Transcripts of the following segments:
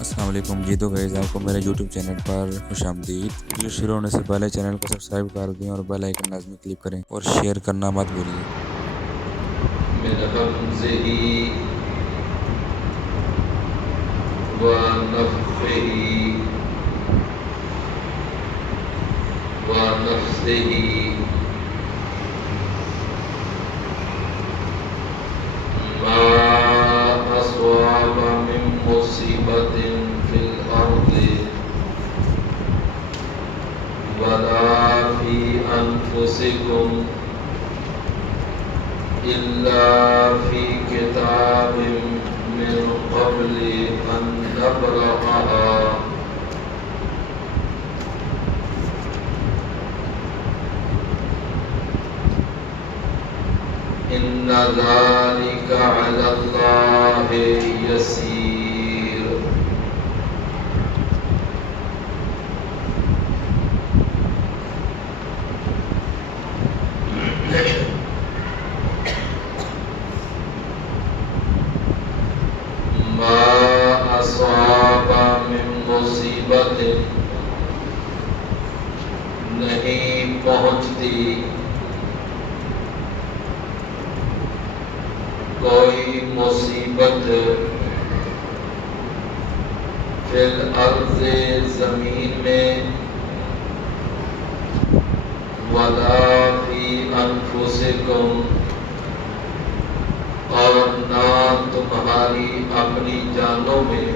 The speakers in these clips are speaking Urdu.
السلام علیکم جی. تو گائز آپ کو میرے یوٹیوب چینل پر خوش آمدید. ویڈیو شروع ہونے سے پہلے چینل کو سبسکرائب کر دیں اور بیل آئکن لازمی کلک کریں اور شیئر کرنا مت بھولیے. من همزه ونفخه ونفثه ما أصاب من مصيبة في الأرض ولا في أنفسكم إلا في كتاب من قبل أن نبرأها إن ذلك على الله يسير. ما أصاب من مصیبت نہیں پہنچتی کوئی مصیبت فی الارض زمین میں ولا فی انفسکم اور نہ تمہاری اپنی جانوں میں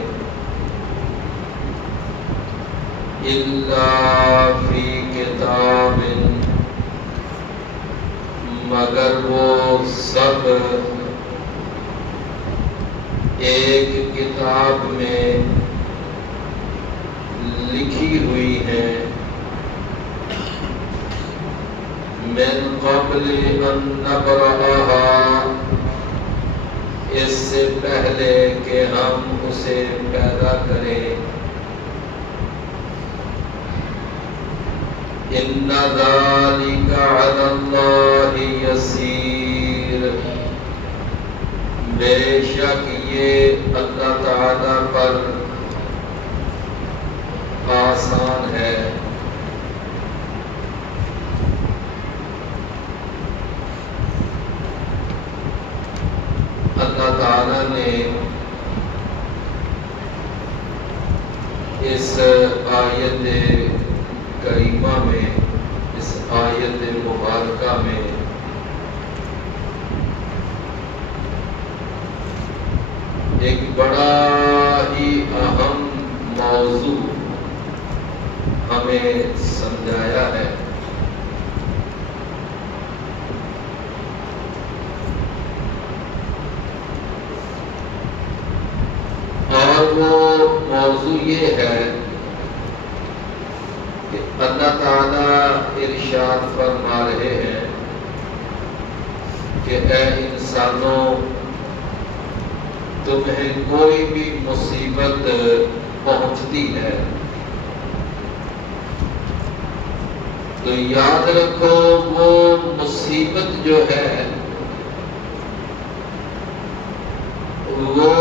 الا فی کتاب مگر وہ سب ایک کتاب میں لکھی ہوئی ہے من قبل ان نبرأها اس سے پہلے کہ ہم اسے پیدا کریں. ان ذلک علی اللہ یسیر بے شک یہ اللہ تعالی پر آسان ہے. اللہ تعالی نے اس آیت کریمہ میں اس آیت مبارکہ میں ایک بڑا ہی اہم موضوع ہمیں سمجھایا ہے. اور وہ موضوع یہ ہے کہ اللہ تعالی ارشاد فرما رہے ہیں کہ اے انسانوں تمہیں کوئی بھی مصیبت پہنچتی ہے تو یاد رکھو وہ مصیبت جو ہے وہ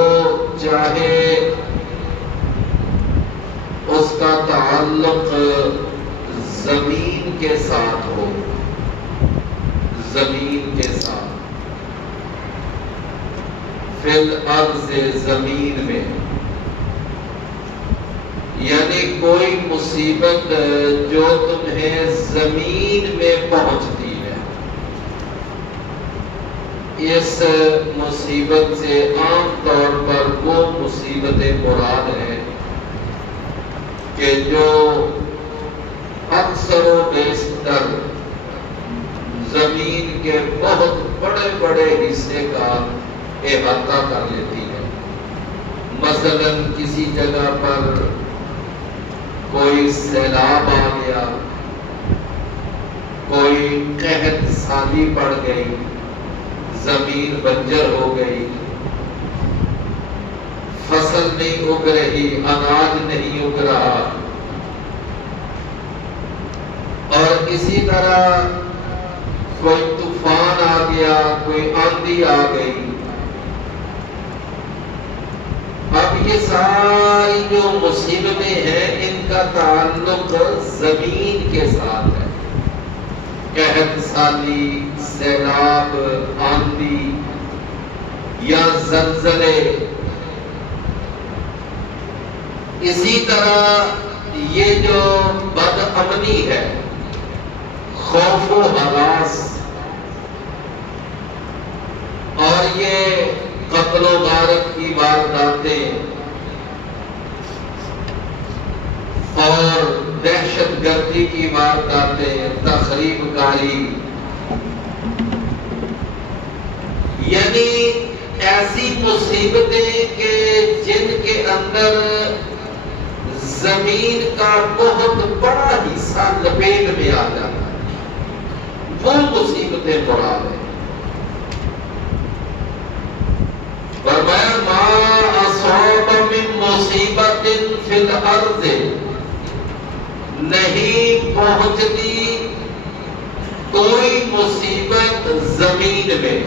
چاہے اس کا تعلق زمین کے ساتھ ہو، زمین کے ساتھ فی الارض زمین میں، یعنی کوئی مصیبت جو تمہیں زمین میں پہنچتی ہے، اس مصیبت سے عام طور پر وہ مصیبتیں مراد ہیں کہ جو اکثر و بیشتر زمین کے بہت بڑے بڑے حصے کا احاطہ کر لیتی ہے. مثلا کسی جگہ پر کوئی سیلاب آ گیا، کوئی قحط سالی پڑ گئی، زمین بنجر ہو گئی، فصل نہیں اگ رہی، اناج نہیں اگ رہا، اور اسی طرح کوئی طوفان آ گیا، کوئی آندھی آ گئی. اب یہ ساری ساری جو مصیبتیں ہیں ان کا تعلق زمین کے ساتھ ہے. قحط سالی، سیلاب، آندھی یا زلزلے. اسی طرح یہ جو بد امنی ہے، خوف و ہراس، اور یہ قتل و غارت کی وارداتیں اور دہشت گردی کی وارداتیں، تخریب کاری، یعنی ایسی مصیبتیں کہ جن کے اندر زمین کا بہت بڑا حصہ لپیٹ میں آ جاتا ہے، وہ مصیبتیں مراد ہیں. فرمایا ما اصاب من مصیبت فی الارض، نہیں پہنچتی کوئی مصیبت زمین میں.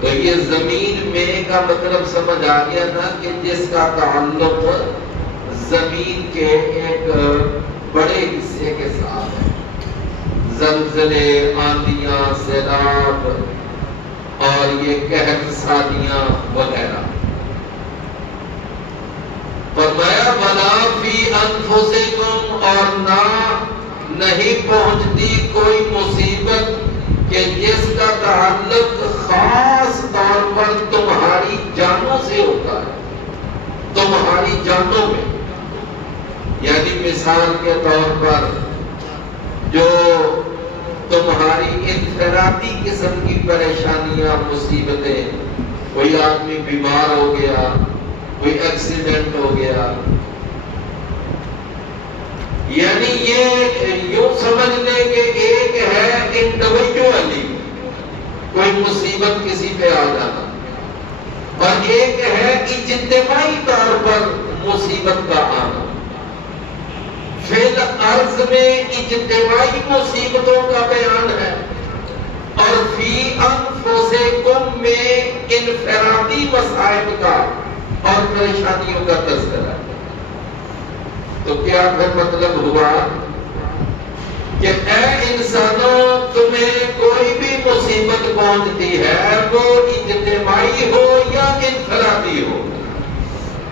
تو یہ زمین میں کا مطلب سمجھ آ گیا نا کہ جس کا تعلق زمین کے ایک بڑے حصے کے ساتھ ہے. زلزلے، آندیاں، سیلاب اور یہ قحط سالیاں وغیرہ. فرمایا وَلَا فِي أَنفُسِكُمْ، اور نہیں پہنچتی کوئی مصیبت کہ جس کا تعلق خاص طور پر تمہاری جانوں سے ہوتا ہے، تمہاری جانوں میں. یعنی مثال کے طور پر جو تمہاری انفرادی قسم کی پریشانیاں، مصیبتیں، کوئی آدمی بیمار ہو گیا، کوئی ایکسیڈنٹ ہو گیا، یعنی یہ یوں سمجھ لیں کہ ایک ہے انڈیویجولی کوئی مصیبت کسی پہ آ جانا، اور ایک ہے اجتماعی طور پر مصیبت کا آنا. فی الارض میں اجتماعی مصیبتوں کا بیان ہے، اور فی انفسکم میں انفرادی مصائب کا اور پریشانیوں کا تذکرہ ہے. تو کیا پھر مطلب ہوا کہ اے انسانوں، تمہیں کوئی بھی مصیبت پہنچتی ہے، وہ اجتماعی ہو یا انفرادی ہو،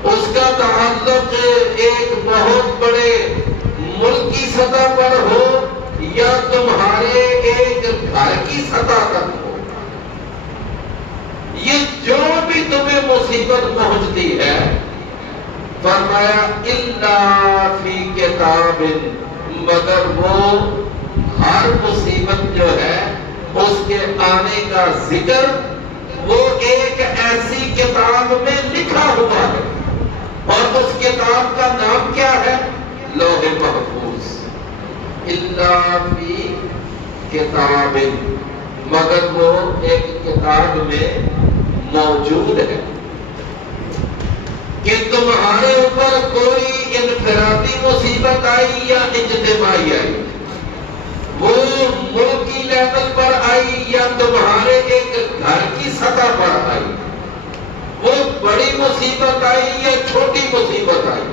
اس کا تعلق ایک بہت بڑے ملکی سطح پر ہو یا تمہارے ایک گھر کی سطح تک ہو، یہ جو بھی تمہیں مصیبت پہنچتی ہے، فرمایا اِلَّا فِي كِتَابٍ، مگر وہ ہر مصیبت جو ہے اس کے آنے کا ذکر وہ ایک ایسی کتاب میں لکھا ہوا ہے، اور اس کتاب کا نام کیا ہے؟ لوح محفوظ. اِلَّا فِي كِتَابٍ، مگر وہ ایک کتاب میں موجود ہے. کہ تمہارے اوپر کوئی انفرادی مصیبت آئی یا اجتماعی آئی، وہ ملکی لیول پر آئی یا تمہارے ایک گھر کی سطح پر آئی، وہ بڑی مصیبت آئی یا چھوٹی مصیبت آئی،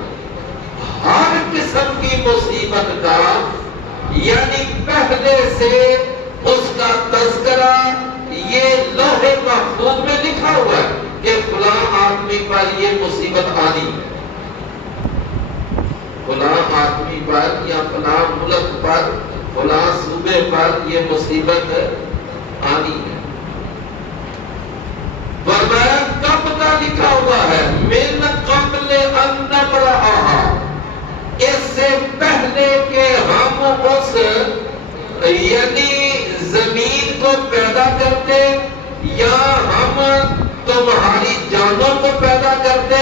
ہر قسم کی مصیبت کا یعنی پہلے سے اس کا تذکرہ یہ لوح محفوظ میں لکھا ہوا ہے کہ فلاں آدمی پر یہ مصیبت آنی ہے، فلاں آدمی پر یا فلاں ملک پر، فلاں صوبے پر یہ مصیبت آنی ہے. فرمایا کب کا لکھا ہوا ہے؟ من قبل ان نبرأہا، اس سے پہلے کہ ہم اس یعنی زمین کو پیدا کرتے یا ہم تمہاری جانوں کو پیدا کرتے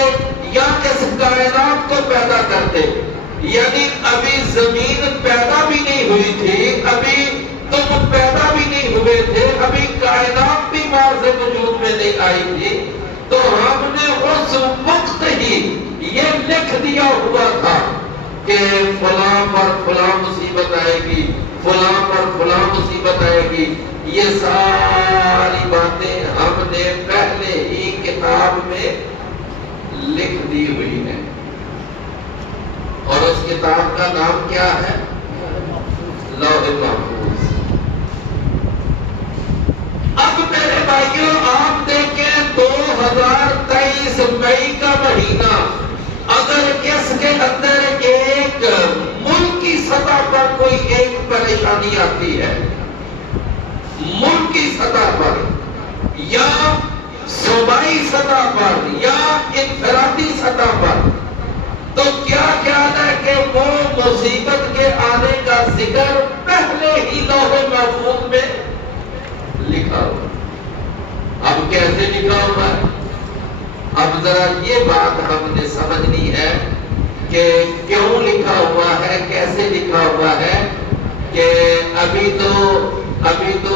یا اس کائنات کو پیدا کرتے. یعنی ابھی زمین پیدا بھی نہیں ہوئی تھی، ابھی تم پیدا بھی نہیں ہوئے تھے، ابھی کائنات بھی معرض وجود میں نہیں آئی تھی، تو ہم نے اس وقت ہی یہ لکھ دیا ہوا تھا کہ فلاں پر فلاں مصیبت آئے گی، فلاں پر فلاں مصیبت آئے گی. یہ ساری باتیں ہم نے پہلے ہی کتاب میں لکھ دی ہوئی ہیں. کتاب کا نام کیا ہے؟ لوح محفوظ۔ اب میرے بھائیوں آپ دیکھیں 2023 مئی کا مہینہ، اگر اس کے اندر ایک ملک کی سطح پر کوئی ایک پریشانی آتی ہے، ملک کی سطح پر یا صوبائی سطح پر یا انفرادی سطح پر، تو کیا خیال ہے کہ وہ مصیبت کے آنے کا ذکر پہلے ہی لوح محفوظ میں لکھا ہوا؟ اب کیسے لکھا ہوا ہے؟ اب ذرا یہ بات ہم نے سمجھنی ہے کہ کیوں لکھا ہوا ہے، کیسے لکھا ہوا ہے۔ کہ ابھی تو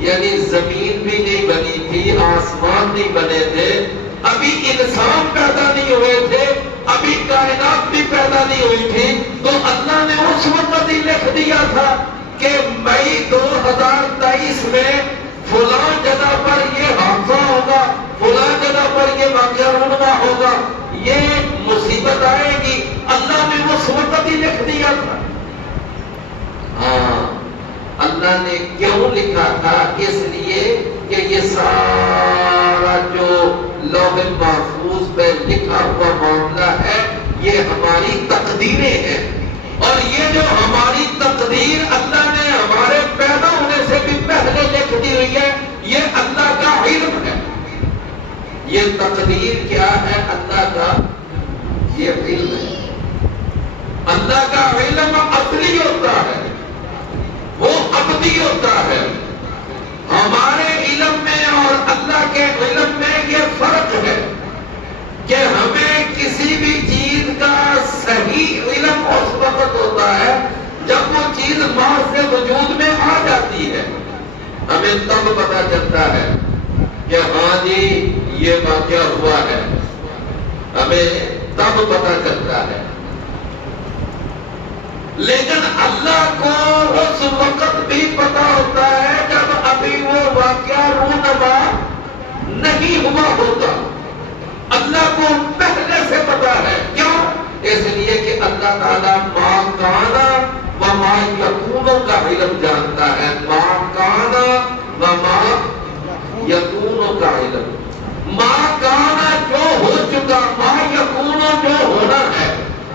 یعنی زمین بھی نہیں بنی تھی، آسمان نہیں بنے تھے، ابھی انسان پیدا نہیں ہوئے تھے، ابھی کائنات بھی پیدا نہیں ہوئی تھی، تو اللہ نے اس وقت ہی لکھ دیا تھا کہ مئی 2023 میں فلاں جگہ پر یہ حادثہ ہوگا، فلاں جگہ پر یہ واقعہ رونما ہوگا، یہ مصیبت آئے گی، اللہ نے اس وقت ہی لکھ دیا تھا۔ ہاں، اللہ نے کیوں لکھا تھا؟ اس لیے کہ یہ سارا جو لوح محفوظ پہ لکھا ہوا معاملہ ہے یہ ہماری تقدیریں ہیں، اور یہ جو ہماری تقدیر اللہ نے ہمارے پیدا ہونے سے بھی پہلے لکھ دی ہوئی ہے، یہ اللہ کا علم ہے۔ یہ تقدیر کیا ہے؟ اللہ کا یہ علم ہے۔ اللہ کا علم اصلی ہوتا ہے، وہ ابدی ہوتا ہے۔ ہمارے علم میں اور اللہ کے علم میں یہ فرق ہے کہ ہمیں کسی بھی چیز کا صحیح علم اس وقت ہوتا ہے جب وہ چیز محض سے وجود میں آ جاتی ہے، ہمیں تب پتہ چلتا ہے کہ ہاں جی یہ واقعہ ہوا ہے، ہمیں تب پتہ چلتا ہے۔ لیکن اللہ کو اس وقت بھی پتا ہوتا ہے جب ابھی وہ واقعہ رونما نہیں ہوا ہوتا۔ اللہ کو پہلے سے پتا ہے، کیوں؟ اس لیے کہ اللہ تعالیٰ ما کانا و ما یکون کا علم جانتا ہے۔ ما کانا و ما یکون کا علم، ما کانا جو ہو چکا، ما یکون جو ہونا ہے،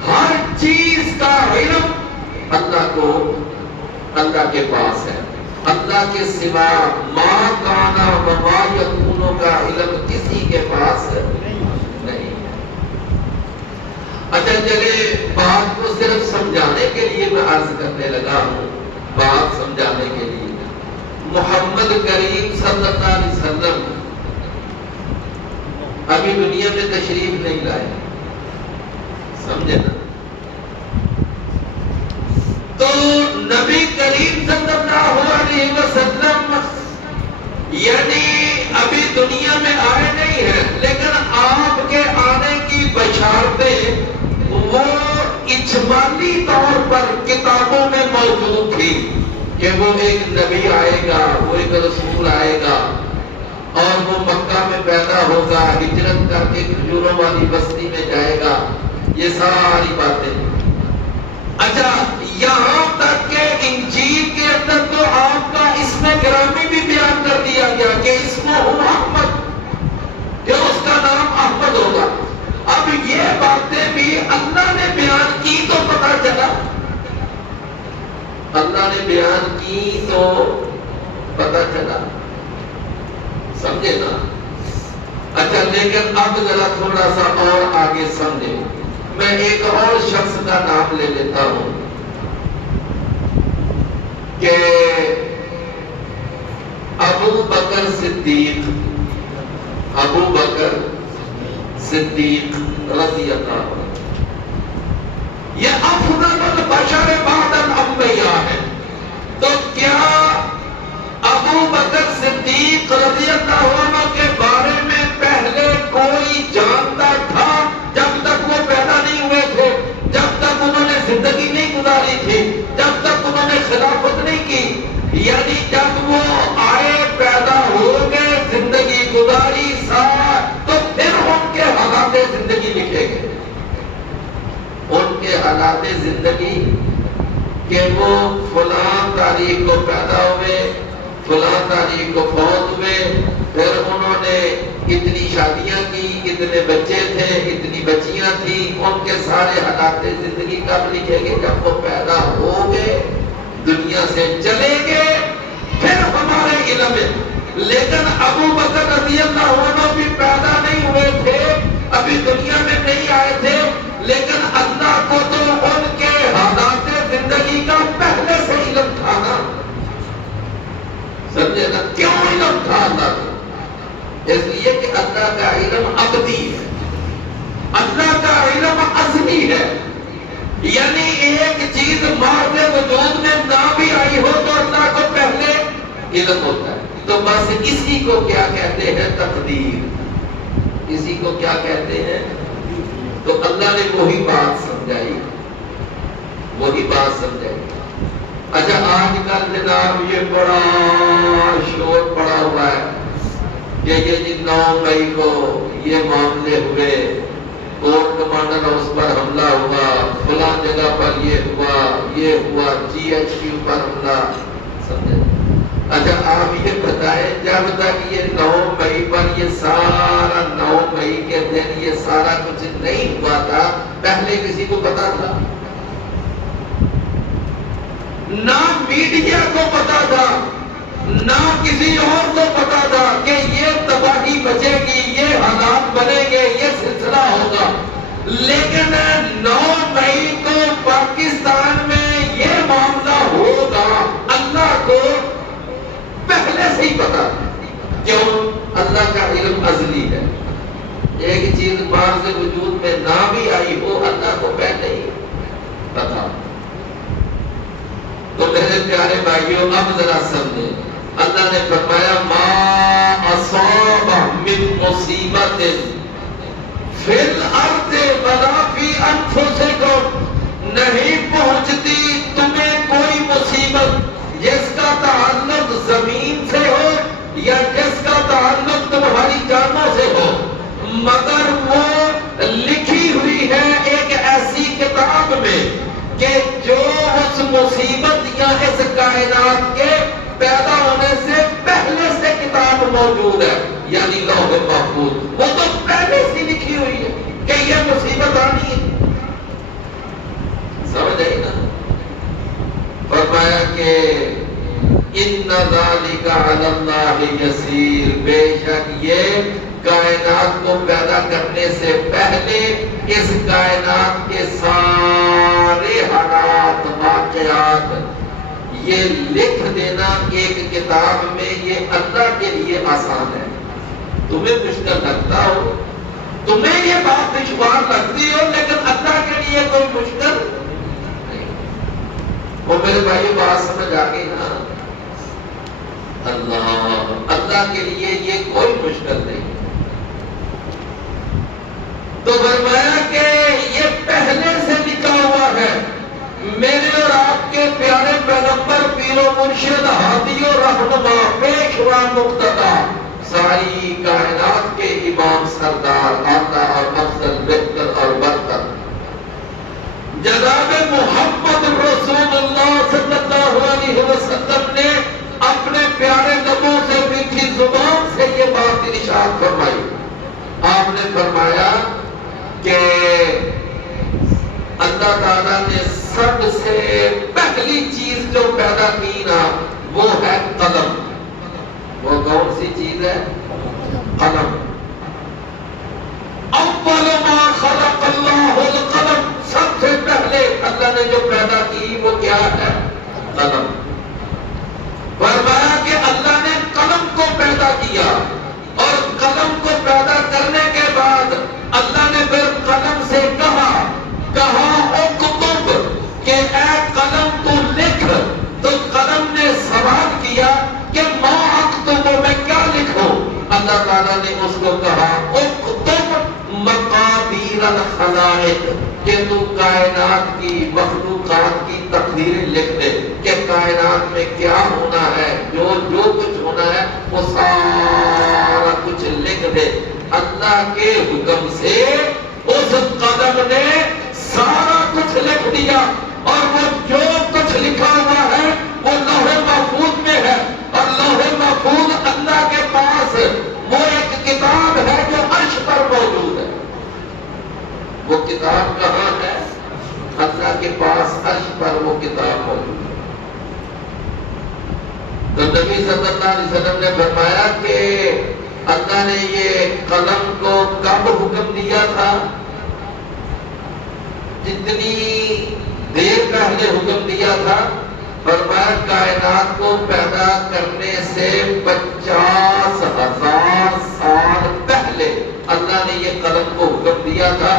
ہر چیز کا علم اللہ کو، اللہ کے پاس ہے۔ اللہ کے سوا ما کانا و ما یکون کا علم کسی کے پاس نہیں۔ اچھا چلے، بات کو صرف سمجھانے کے لیے میں عرض کرنے لگا ہوں، بات سمجھانے کے لیے۔ محمد کریم صلی اللہ علیہ وسلم ابھی دنیا میں تشریف نہیں لائے، سمجھے نا؟ تو نبی کریم صلی اللہ علیہ وسلم یعنی ابھی دنیا میں آئے نہیں ہیں، لیکن آپ کے آنے کی بشارتیں وہ اجمالی طور پر کتابوں میں موجود تھی کہ وہ ایک نبی آئے گا، وہ ایک رسول آئے گا، اور وہ مکہ میں پیدا ہوگا، ہجرت کر کے کھجوروں والی بستی میں جائے گا، یہ ساری باتیں۔ اچھا، یہاں تک کہ انجیل کے اندر تو آپ کا اسم گرامی بھی بیان کر دیا گیا کہ اسمہ احمد، کہ اس کا نام احمد ہوگا۔ اب یہ باتیں بھی اللہ نے بیان کی تو پتہ چلا، اللہ نے بیان کی تو پتہ چلا، سمجھے نا؟ اچھا، لیکن اب ذرا تھوڑا سا اور آگے سمجھے۔ میں ایک اور شخص کا نام لے لیتا ہوں کہ ابو بکر صدیق، ابو بکر صدیق رضی اللہ عنہ، یہ افضل البشر بعد الانبیاء ہے۔ تو کیا ابو بکر صدیق رضی اللہ عنہ کے بارے میں پہلے کوئی جانتا تھا جب تک وہ پیدا نہیں ہوئے تھے، جب تک انہوں نے زندگی نہیں گزاری تھی، جب تک انہوں نے خلافت نہیں کی؟ یعنی جب وہ آئے، پیدا ہو گئے، زندگی گزاری تو پھر ان کے حالات زندگی لکھے گئے، ان کے حالات حالات زندگی کہ وہ فلاں تاریخ کو پیدا ہوئے، فلاں تاریخ کو فوت ہوئے، پھر انہوں نے اتنی شادیاں کی، اتنے بچے تھے، اتنی بچیاں تھیں، ان کے سارے حالات زندگی کب لکھے گے؟ جب وہ پیدا ہو گئے، دنیا سے چلے گئے، پھر ہمارے علم میں۔ لیکن ابو بکر رضی اللہ عنہ بھی پیدا نہیں ہوئے تھے، ابھی دنیا میں نہیں آئے تھے، لیکن اللہ کو تو ان کے حالات زندگی کا پہلے سے علم تھا نا، سمجھے نا؟ کیوں علم تھا اللہ کو؟ اس لیے کہ اللہ کا علم ابدی ہے، اللہ کا علم ازلی ہے، یعنی ایک چیز ماضی وجود میں نہ بھی آئی ہو تو اللہ کو پہلے علم ہوتا ہے۔ تو بس اسی کو کیا کہتے ہیں؟ تقدیر۔ اسی کو کیا کہتے ہیں؟ تو اللہ نے وہی بات سمجھائی، وہی بات سمجھائی۔ اچھا آج کل جناب یہ بڑا شور پڑا ہوا ہے کہ یہ جی 9 مئی کو یہ معاملے ہوئے، کورٹ کمانڈر ہاؤس پر حملہ ہوا، فلاں جگہ پر یہ ہوا، جی ایچ کیو پر حملہ، سمجھے؟ اچھا آپ یہ بتائیں، جب تک یہ 9 مئی پر یہ سارا 9 مئی کے دن یہ سارا کچھ نہیں ہوا تھا، پہلے کسی کو پتا تھا؟ نہ میڈیا کو پتا تھا، نہ کسی اور کو پتا تھا کہ یہ تباہی بچے گی، یہ حالات بنیں گے، یہ سلسلہ ہوگا۔ لیکن 9 مئی کو پاکستان میں یہ معاملہ ہوگا، اللہ کو پہلے سے ہی پتا۔ کیوں؟ اللہ کا علم ازلی ہے، ایک چیز بعد سے وجود میں نہ بھی آئی ہو، اللہ کو پہلے ہی پتا۔ تو میرے پیارے بھائیوں اب ذرا سمجھیں، اللہ نے فرمایا ما اصاب من مصیبت فی الارض ولا فی انفسکم، نہیں پہنچتی تمہیں کوئی مصیبت جس کا تعلق زمین سے ہو یا جس کا تعلق تمہاری جانوں سے ہو، مگر وہ لکھی ہوئی ہے ایک ایسی کتاب میں کہ جو اس مصیبت یا اس کائنات کے پیدا ہونے سے پہلے سے کتاب موجود ہے، یعنی لوح محفوظ، وہ تو پہلے سے لکھی ہوئی ہے کہ یہ مصیبت آنی ہے۔ سمجھ آئی نا؟ فرمایا کہ ان ذالک علی اللہ یسیر، بے شک یہ کائنات کو پیدا کرنے سے پہلے اس کائنات کے سارے حالات واقعات یہ لکھ دینا ایک کتاب میں، یہ اللہ کے لیے آسان ہے۔ تمہیں مشکل لگتا ہو، تمہیں یہ بات دشوار لگتی ہو، لیکن اللہ کے لیے کوئی مشکل نہیں۔ وہ میرے بھائی بات سمجھ آ گئی نا؟ اللہ کے لیے یہ کوئی مشکل نہیں۔ تو فرمایا کہ یہ پہلے سے لکھا ہوا ہے، میرے اور آپ کے پیارے پیغمبر پیر و مرشد ہادی و رہنما پیشوا مقتدا ساری کائنات کے امام سردار آقا اور افضل بہتر اور برتر جناب محمد رسول اللہ صلی اللہ علیہ وسلم نے اپنے پیارے لبوں سے میٹھی زبان سے یہ بات ارشاد فرمائی۔ آپ نے فرمایا کہ اللہ تعالیٰ نے سب سے پہلی چیز جو پیدا کی نا وہ ہے قلم۔ وہ کون سی چیز ہے؟ قلم۔ اول ما خلق اللہ القلم، سب سے پہلے اللہ نے جو پیدا کی وہ کیا ہے؟ قلم۔ فرمایا کہ اللہ نے قلم کو پیدا کیا، اور قلم کو پیدا کرنے کے بعد اللہ نے پھر قلم سے کہا اکتب، کہ اے قلم تو لکھ۔ تو قلم نے سوال کیا کہ ما اکتب، میں کیا لکھوں؟ اللہ تعالیٰ نے اس کو کہا اکتب مقادیر الخلائق، کہ تو کائنات کی مخلوقات کی تقدیریں لکھ دے کہ کائنات میں کیا ہونا ہے، جو کچھ ہونا ہے وہ سارا کچھ لکھ دے۔ اللہ کے حکم سے اس قلم نے سارا کچھ لکھ دیا۔ دیا اور وہ جو کچھ لکھا ہوا ہے وہ لوح محفوظ میں ہے، اور لوح محفوظ اللہ کے پاس وہ ایک کتاب ہے جو عرش پر موجود ہے۔ وہ کتاب کہاں ہے؟ اللہ کے پاس عرش پر وہ کتاب موجود ہے۔ تو نبی صلی اللہ علیہ وسلم نے فرمایا کہ اللہ نے یہ قلم کو کب حکم دیا تھا؟ جتنی دیر پہلے حکم دیا تھا، فرمایا کائنات کو پیدا کرنے سے 50,000 سال پہلے اللہ نے یہ قلم کو حکم دیا تھا،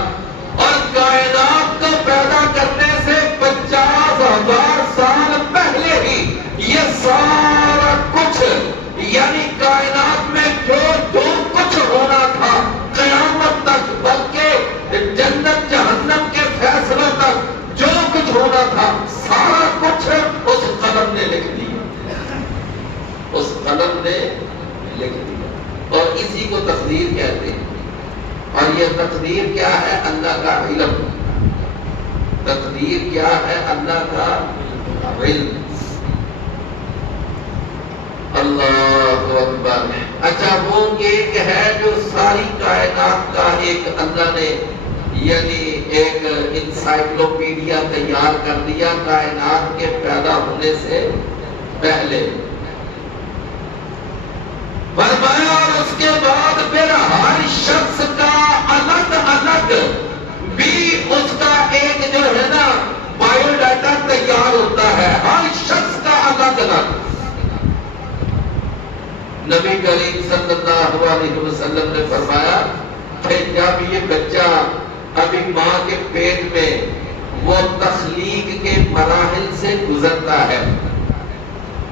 اور کائنات کو پیدا کرنے سے 50,000 سال پہلے ہی یہ سارا کچھ، یعنی کائنات میں جو کچھ ہونا تھا قیامت تک، بلکہ جنت جہنم کے فیصلوں تک جو کچھ ہونا تھا سارا کچھ اس قلم نے لکھ دیا، اس قلم نے لکھ دیا، اور اسی کو تقدیر کہتے ہیں۔ اور یہ تقدیر کیا ہے؟ اللہ کا علم۔ تقدیر کیا ہے؟ اللہ کا علم۔ اللہ اکبر۔ اچھا، وہ ایک ہے جو ساری کائنات کا ایک اللہ نے یعنی ایک انسائکلوپیڈیا تیار کر دیا کائنات کے پیدا ہونے سے پہلے، فرمایا، اور اس کے بعد پھر ہر شخص کا الگ الگ بھی اس کا ایک جو ہے نا بایو ڈاٹا تیار ہوتا ہے، ہر شخص کا الگ الگ۔ نبی کریم صلی اللہ علیہ وسلم نے فرمایا کہ جب یہ بچہ ابھی ماں کے پیٹ میں وہ تخلیق کے مراحل سے گزرتا ہے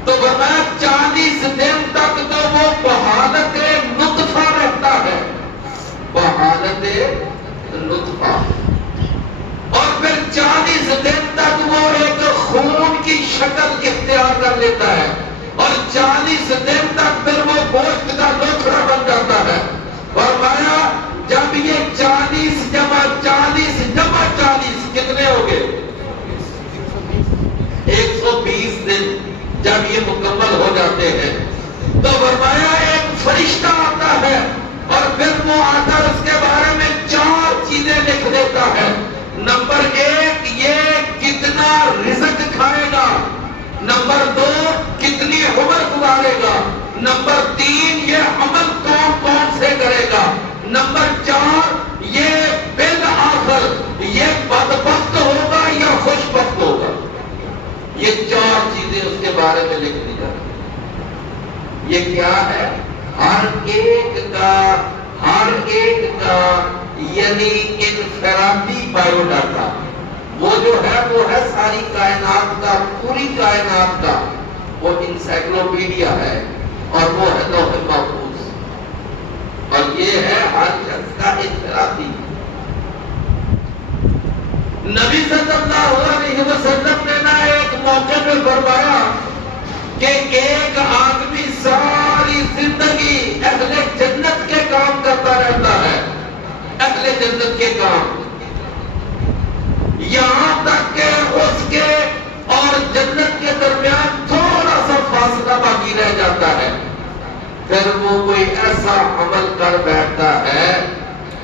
تو فرمایا 40 دن تک تو وہ بحالت نطفہ رہتا ہے، بحالت نطفہ، اور پھر 40 دن تک وہ ایک خون کی شکل اختیار کر لیتا ہے، اور 40 دن تک پھر وہ گوشت کا لوتھڑا بن جاتا ہے۔ فرمایا جب یہ 40 جمع 40 جمع 40 کتنے ہو گئے؟ 120 دن جب یہ مکمل ہو جاتے ہیں تو فرمایا ایک فرشتہ آتا ہے، اور پھر وہ آتا اس کے بارے میں 4 چیزیں لکھ دیتا ہے۔ نمبر 1 یہ کتنا رزق کھائے گا، نمبر 2 کتنی عمر گزارے گا، نمبر 3 یہ عمل کون کون سے کرے گا، نمبر 4 یہ بالآخر یہ بدبخت ہوگا یا خوشبخت ہوگا۔ یہ 4 چیزیں اس کے بارے میں لکھ دی جاتی۔ یہ کیا ہے؟ ہر ایک کا یعنی انفرادی بایو ڈاٹا، وہ جو ہے وہ ہے ساری کائنات کا، پوری کائنات کا وہ انسائکلوپیڈیا ہے، اور وہ ہے لوح محفوظ، اور یہ ہے ہر شخص کا انفرادی۔ نبی صلی اللہ علیہ وسلم نے نا ایک موقع پہ فرمایا کہ ایک آدمی ساری زندگی اہل جنت کے کام کرتا رہتا ہے، اہل جنت کے کام، یہاں تک کہ اس کے اور جنت کے درمیان تھوڑا سا فاصلہ باقی رہ جاتا ہے، پھر وہ کوئی ایسا عمل کر بیٹھتا ہے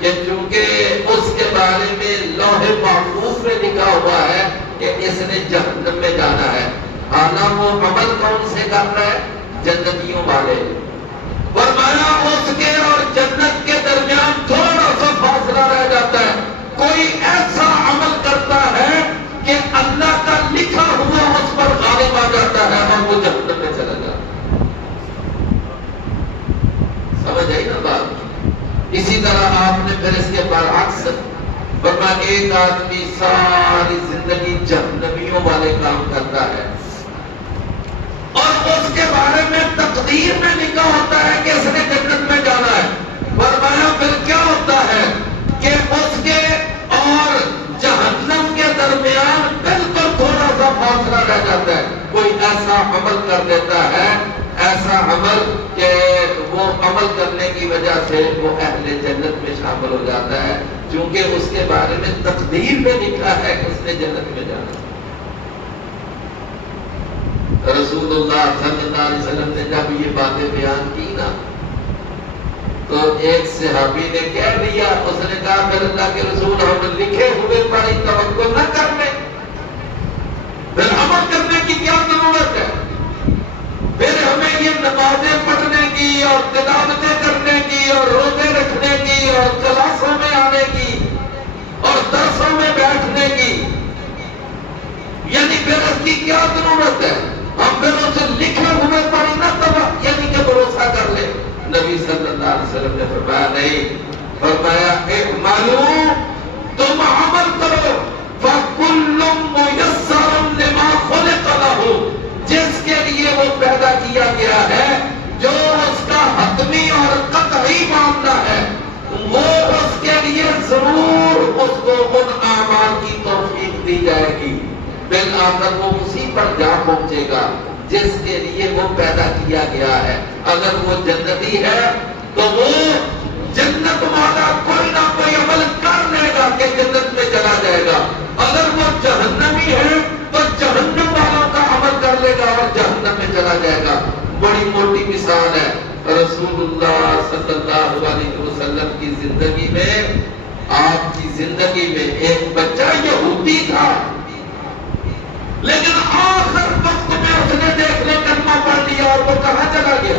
کہ چونکہ اس کے بارے میں لوح محفوظ میں لکھا ہوا ہے کہ اس نے جہنم میں جانا ہے، حالانکہ وہ عمل کون سے کر رہا ہے؟ جنتیوں والے۔ فرمایا اس کے اور جنت کے درمیان تھوڑا سا فاصلہ رہ جاتا ہے، کوئی ایسا عمل کرتا ہے کہ اللہ کا لکھا ہوا اس پر غالب آ جاتا ہے اور وہ جہنم میں چلا جاتا ہے۔ سمجھ آئی نا بات؟ اسی طرح آپ نے پھر اس کے برعکس فرمایا ایک آدمی ساری زندگی جہنمیوں والے کام کرتا ہے، اور اس کے بارے میں تقدیر میں لکھا ہوتا ہے کہ اس نے جنت میں جانا ہے۔ فرمایا پھر کیا ہوتا ہے کہ اس کے اور جہنم کے درمیان بالکل تھوڑا سا فاصلہ رہ جاتا ہے، کوئی ایسا عمل کر دیتا ہے، ایسا عمل کہ وہ عمل کرنے کی وجہ سے وہ اہل جنت میں شامل ہو جاتا ہے۔ چونکہ اس کے بارے میں تقدیر میں لکھا ہے کہ اس نے جنت میں جانا۔ رسول اللہ صلی اللہ علیہ وسلم نے جب یہ باتیں بیان کی نا تو ایک صحابی نے کہہ دیا، اس نے کہا پھر اللہ کے رسول ہم لکھے ہوئے پر توقع نہ کر لیں، پھر عمل کرنے کی کیا ضرورت ہے؟ پھر ہمیں یہ نمازیں پڑھنے کی اور تلاوتیں کرنے کی اور روزے رکھنے کی اور کلاسوں میں آنے کی اور درسوں میں بیٹھنے کی، یعنی پھر اس کی کیا ضرورت ہے؟ ہم پھر اسے لکھے ہوئے پر نہ یعنی کہ بھروسہ کر لیں۔ نبی صلی اللہ علیہ وسلم نے فرمایا نہیں، فرمایا اعملوا، تم عمل کرو، فَكُلٌّ مُيَسَّرٌ لِمَا خُلِقَ لَهُ، جس کے لیے وہ پیدا کیا گیا ہے، جو اس کا حتمی اور قطعی معاملہ ہے، وہ اس کے لیے ضرور اس کو ان اعمال کی توفیق دی جائے گی، بالآخر وہ اسی پر جا پہنچے گا جس کے لیے وہ پیدا کیا گیا ہے۔ اگر وہ جنتی ہے تو وہ جنت والا کوئی نہ کوئی عمل کر لے گا کہ جنت میں چلا جائے گا، اگر وہ جہنمی ہے تو جہنم والوں کا عمل کر لے گا اور جہنم میں چلا جائے گا۔ بڑی موٹی مثال ہے، رسول اللہ صلی اللہ علیہ وسلم کی زندگی میں، آپ کی زندگی میں ایک بچہ یہودی تھا، لیکن آخر وقت میں اس نے دیکھ لے کلمہ پڑھ لیا اور وہ کہاں چلا گیا؟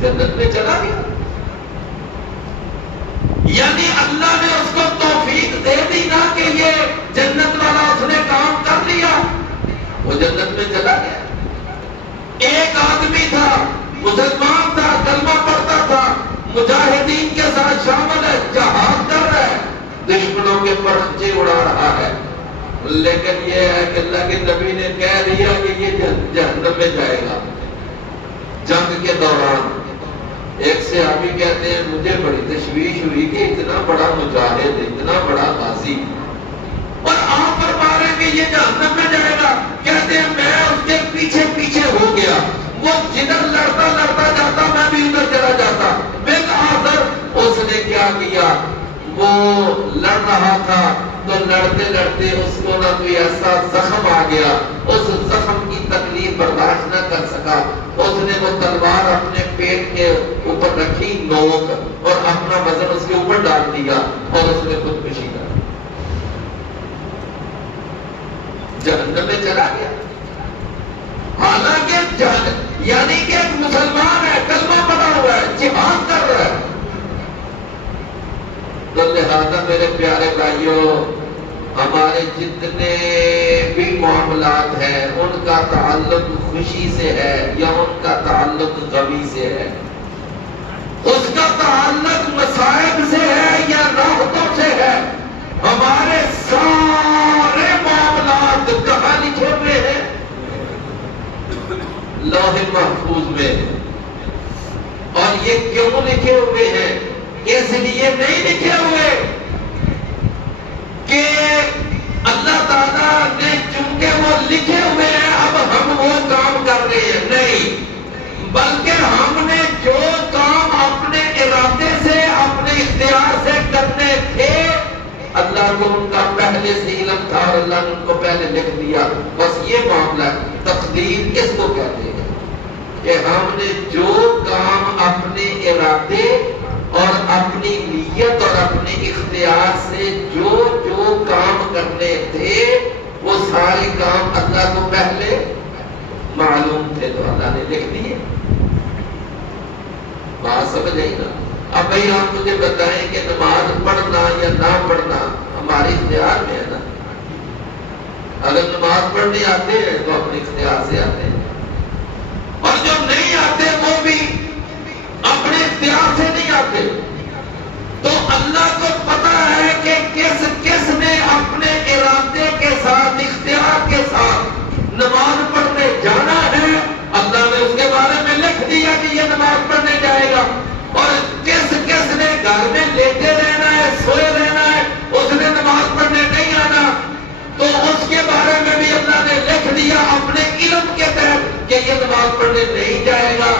جنت میں چلا گیا۔ یعنی اللہ نے اس کو توفیق دے دی نا کہ یہ جنت والا اس نے کام کر لیا، وہ جنت میں چلا گیا۔ ایک آدمی تھا، مسلمان تھا، کلمہ پڑھتا تھا، مجاہدین کے ساتھ شامل ہے، جہاد کر رہا ہے، دشمنوں کے پرچے اڑا رہا ہے، لیکن یہ ہے کہ اللہ کے نبی نے کہہ دیا کہ یہ جہنم میں جائے گا۔ جنگ کے دوران ایک صحابی کہتے ہیں مجھے بڑی تشویش ہوئی کہ اتنا بڑا مجاہد، اتنا بڑا غازی، اور آپ فرما رہے ہیں کہ یہ جہنم میں جائے گا۔ کہتے ہیں میں اس کے پیچھے پیچھے ہو گیا، وہ جدھر لڑتا لڑتا جاتا میں بھی ادھر چلا جاتا۔ بالآخر اس نے کیا کیا، وہ لڑ رہا تھا تو لڑتے لڑتے اس کو نہ کوئی ایسا زخم آ گیا، اس زخم کی تکلیف برداشت نہ کر سکا، اس نے وہ تلوار اپنے پیٹ کے اوپر رکھی نوک اور اپنا وزن اس کے اوپر ڈال دیا اور اس نے خودکشی کر لی، جہنم میں چلا گیا۔ حالانکہ یعنی کہ ایک مسلمان ہے، کلمہ پڑھا ہوا ہے، جہاد کر رہا ہے۔ تو لہذا میرے پیارے بھائیوں، ہمارے جتنے بھی معاملات ہیں ان کا تعلق خوشی سے ہے یا ان کا تعلق غمی سے ہے، اس کا تعلق مصائب سے ہے یا راحتوں سے ہے، ہمارے سارے معاملات کہاں لکھے ہوئے ہیں؟ لوح محفوظ میں۔ اور یہ کیوں لکھے ہوئے ہیں؟ اس لیے نہیں لکھے ہوئے کہ اللہ تعالیٰ نے چونکہ وہ لکھے ہوئے ہیں اب ہم وہ کام کر رہے ہیں، نہیں، بلکہ ہم نے جو کام اپنے ارادے سے اپنے اختیار سے کرنے تھے اللہ کو ان کا پہلے سے علم تھا اور اللہ نے ان کو پہلے لکھ دیا۔ بس یہ معاملہ ہے۔ تقدیر اس کو کہتے ہیں کہ ہم نے جو کام اپنے ارادے اور اپنی نیت اور اپنے اختیار سے جو جو کام کرنے تھے وہ سارے کام اللہ کو پہلے معلوم تھے تو اللہ نے لکھ دیے۔ بات سمجھ آئی نا؟ اب بھائی ہم تجھے بتائیں کہ نماز پڑھنا یا نہ پڑھنا ہمارے اختیار میں ہے نا۔ اگر نماز پڑھنے آتے ہیں تو اپنے اختیار سے آتے ہیں، اور جو نہیں آتے وہ بھی اپنے اختیار سے نہیں آتے۔ تو اللہ کو پتا ہے کہ کس کس نے اپنے ارادے کے ساتھ اختیار کے ساتھ نماز پڑھنے جانا ہے، اللہ نے اس کے بارے میں لکھ دیا کہ یہ نماز پڑھنے جائے گا، اور کس کس نے گھر میں لیٹے رہنا ہے، سوئے رہنا ہے، اس نے نماز پڑھنے نہیں آنا، تو اس کے بارے میں بھی اللہ نے لکھ دیا اپنے علم کے تحت کہ یہ نماز پڑھنے نہیں جائے گا۔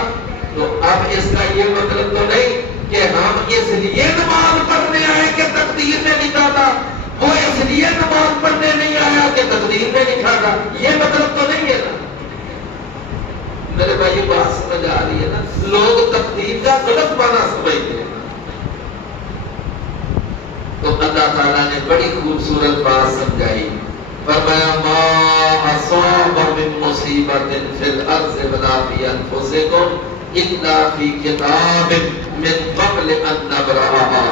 تو اب اس کا یہ مطلب تو نہیں کہ ہم اس لیے نماز پڑھنے آئے کہ تقدیر میں لکھا تھا، یہ مطلب تو نہیں ہے نا میرے بھائی، بات سمجھ آ رہی ہے نا؟ لوگ تقدیر کا غلط معنی سمجھتے ہیں. تو اللہ تعالیٰ نے بڑی خوبصورت بات سمجھائی، فرمایا ما اصاب من مصیبت فی الارض ولا فی انفسکم الا فی کتاب من قبل ان نبرأها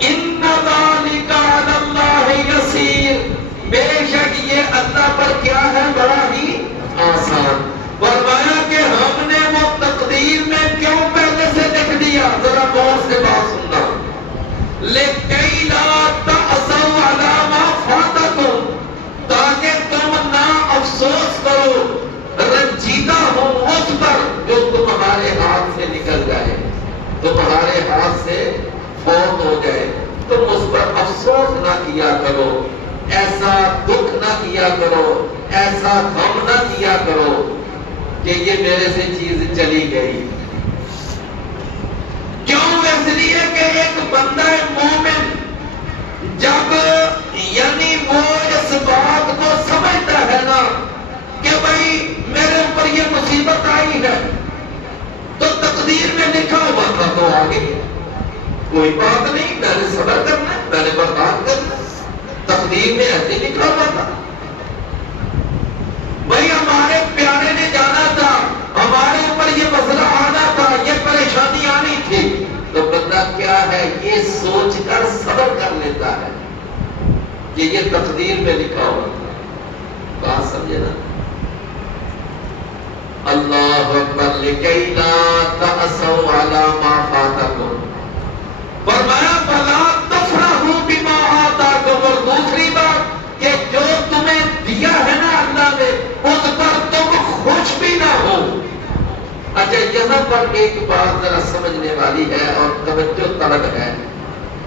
ان ذلک علی اللہ یسیر. بے شک یہ اللہ پر کیا ہے؟ بڑا ہی آسان. فرمایا کہ ہم نے وہ تقدیر میں کیوں پہلے سے لکھ دیا؟ ذرا غور سے بات سننا. لِكَيْ لَا تَأْسَوْا عَلَىٰ مَا فَاتَكُمْ، تاکہ تم نہ افسوس کرو، رنجیدہ ہو اس پر جو تمہارے ہاتھ سے نکل جائے، تمہارے ہاتھ سے فوت ہو جائے. تم اس پر افسوس نہ کیا کرو، ایسا دکھ نہ کیا کرو، ایسا غم نہ کیا کرو کہ یہ میرے سے چیز چلی گئی. کیوں؟ اس لیے کہ ایک بندہ مومن جب یعنی وہ اس بات کو سمجھتا ہے نا کہ بھائی میرے اوپر یہ مصیبت آئی ہے تو تقدیر میں لکھا ہوا تھا تو آگے کوئی بات نہیں، میں نے صبر کرنا ہے، میں نے برداشت کرنا ہے. تقدیر میں ایسے لکھا ہوا تھا. بھائی ہمارے پیارے نے جانا تھا، ہمارے اوپر یہ مسئلہ آنا تھا، یہ پریشانی آنی تھی. تو بندہ کیا ہے؟ یہ سوچ کر صبر کر لیتا ہے کہ یہ تقدیر میں لکھا ہوا تھا. بات سمجھے نا؟ اللہ اکبر. لِكَيْ لَا تَأْسَوْا عَلَىٰ مَا فَاتَكُمْ. فرمایا فَلَا تَفْرَحُوا بِمَا آتَاكُمْ. اور دوسری بات کہ جو تمہیں دیا ہے نا اللہ نے اس پر تم خوش بھی نہ ہو. اچھا یہاں پر ایک بات ذرا سمجھنے والی ہے اور توجہ طلب ہے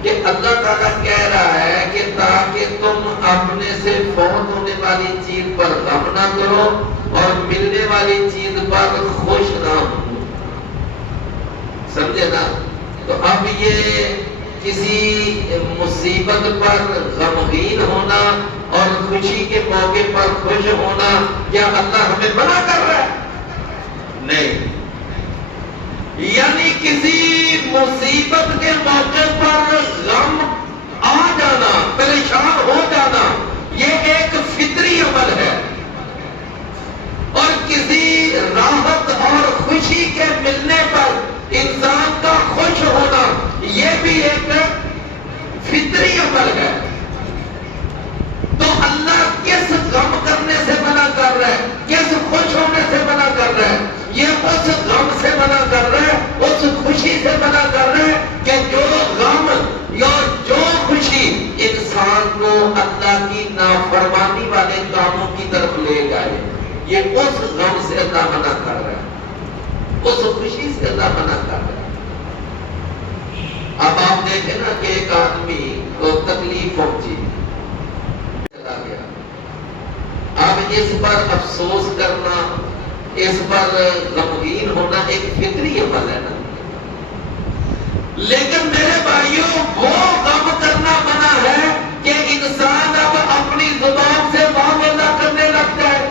کہ اللہ تعالیٰ کہہ رہا ہے کہ تاکہ تم اپنے سے فوت ہونے والی چیز پر غم نہ کرو اور ملنے والی چیز پر خوش نہ ہو. سمجھے نا؟ تو اب یہ کسی مصیبت پر غمگین ہونا اور خوشی کے موقع پر خوش ہونا کیا اللہ ہمیں منع کر رہا ہے؟ نہیں. یعنی کسی مصیبت کے موقع پر غم آ جانا، پریشان ہو جانا، یہ ایک فطری عمل ہے. اور کسی راحت اور خوشی کے ملنے پر انسان کا خوش ہونا یہ بھی ایک فطری عمل ہے. تو اللہ کس غم کرنے سے منع کر رہا ہے؟ کس خوش ہونے سے منع کر رہا ہے؟ یہ اس غم سے منع کر رہا ہے، اس خوشی سے منع کر رہا ہے کہ جو غم یا جو خوشی انسان کو اللہ کی نافرمانی والے کاموں کی طرف لے جائے، یہ اس غم سے اللہ منع کر رہا ہے، اس خوشی سے اللہ منع کر رہا ہے. اب آپ دیکھیں نا کہ ایک آدمی کو تکلیف پہنچی، چلا گیا. اب اس پر افسوس کرنا، اس پر غمگین ہونا ایک فطری عمل ہے نا. لیکن میرے بھائیوں وہ غم کرنا منع ہے کہ انسان اب اپنی زبان سے واہ کرنے لگ جائے،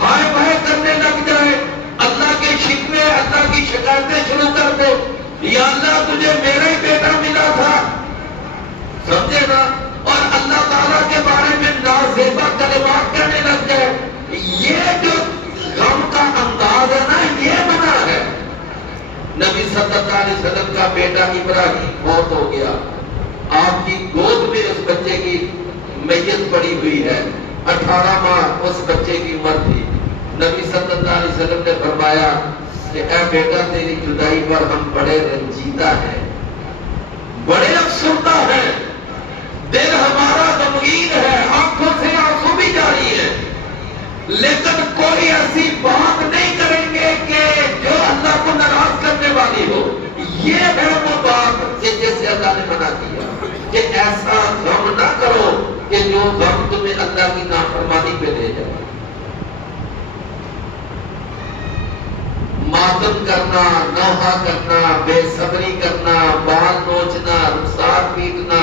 ہائے بائے کرنے لگ جائے، اللہ کے شکوے اللہ کی شکایتیں شروع کر دے. یا اللہ تجھے میرا ہی بیٹا ملا تھا، سمجھے نا؟ اور اللہ تعالیٰ کے بارے میں نازیبا کلمات کہنے لگ جائے. یہ جو غم کا انداز ہے نا یہ منع ہے. نبی صلی اللہ علیہ وسلم کا بیٹا ابراہیم فوت ہو گیا، آپ کی گود میں اس بچے کی میت پڑی ہوئی ہے، 18 ماہ اس بچے کی عمر تھی. نبی صلی اللہ علیہ وسلم نے فرمایا کہ اے بیٹا تیری جدائی پر ہم بڑے رنجیدہ ہیں، بڑے افسردہ ہیں، دل ہمارا غمگین ہے، آنکھوں سے آنسو بھی جاری ہیں، لیکن کوئی ایسی بات نہیں کریں گے کہ جو اللہ کو ناراض کرنے والی ہو. یہ ہے وہ بات کہ جس سے اللہ نے منع کیا کہ ایسا غم نہ کرو کہ جو غم تمہیں اللہ کی نافرمانی پہ لے جائے. ماتم کرنا، نوحہ کرنا، بے صبری کرنا، بال نوچنا، رخسار پیٹنا،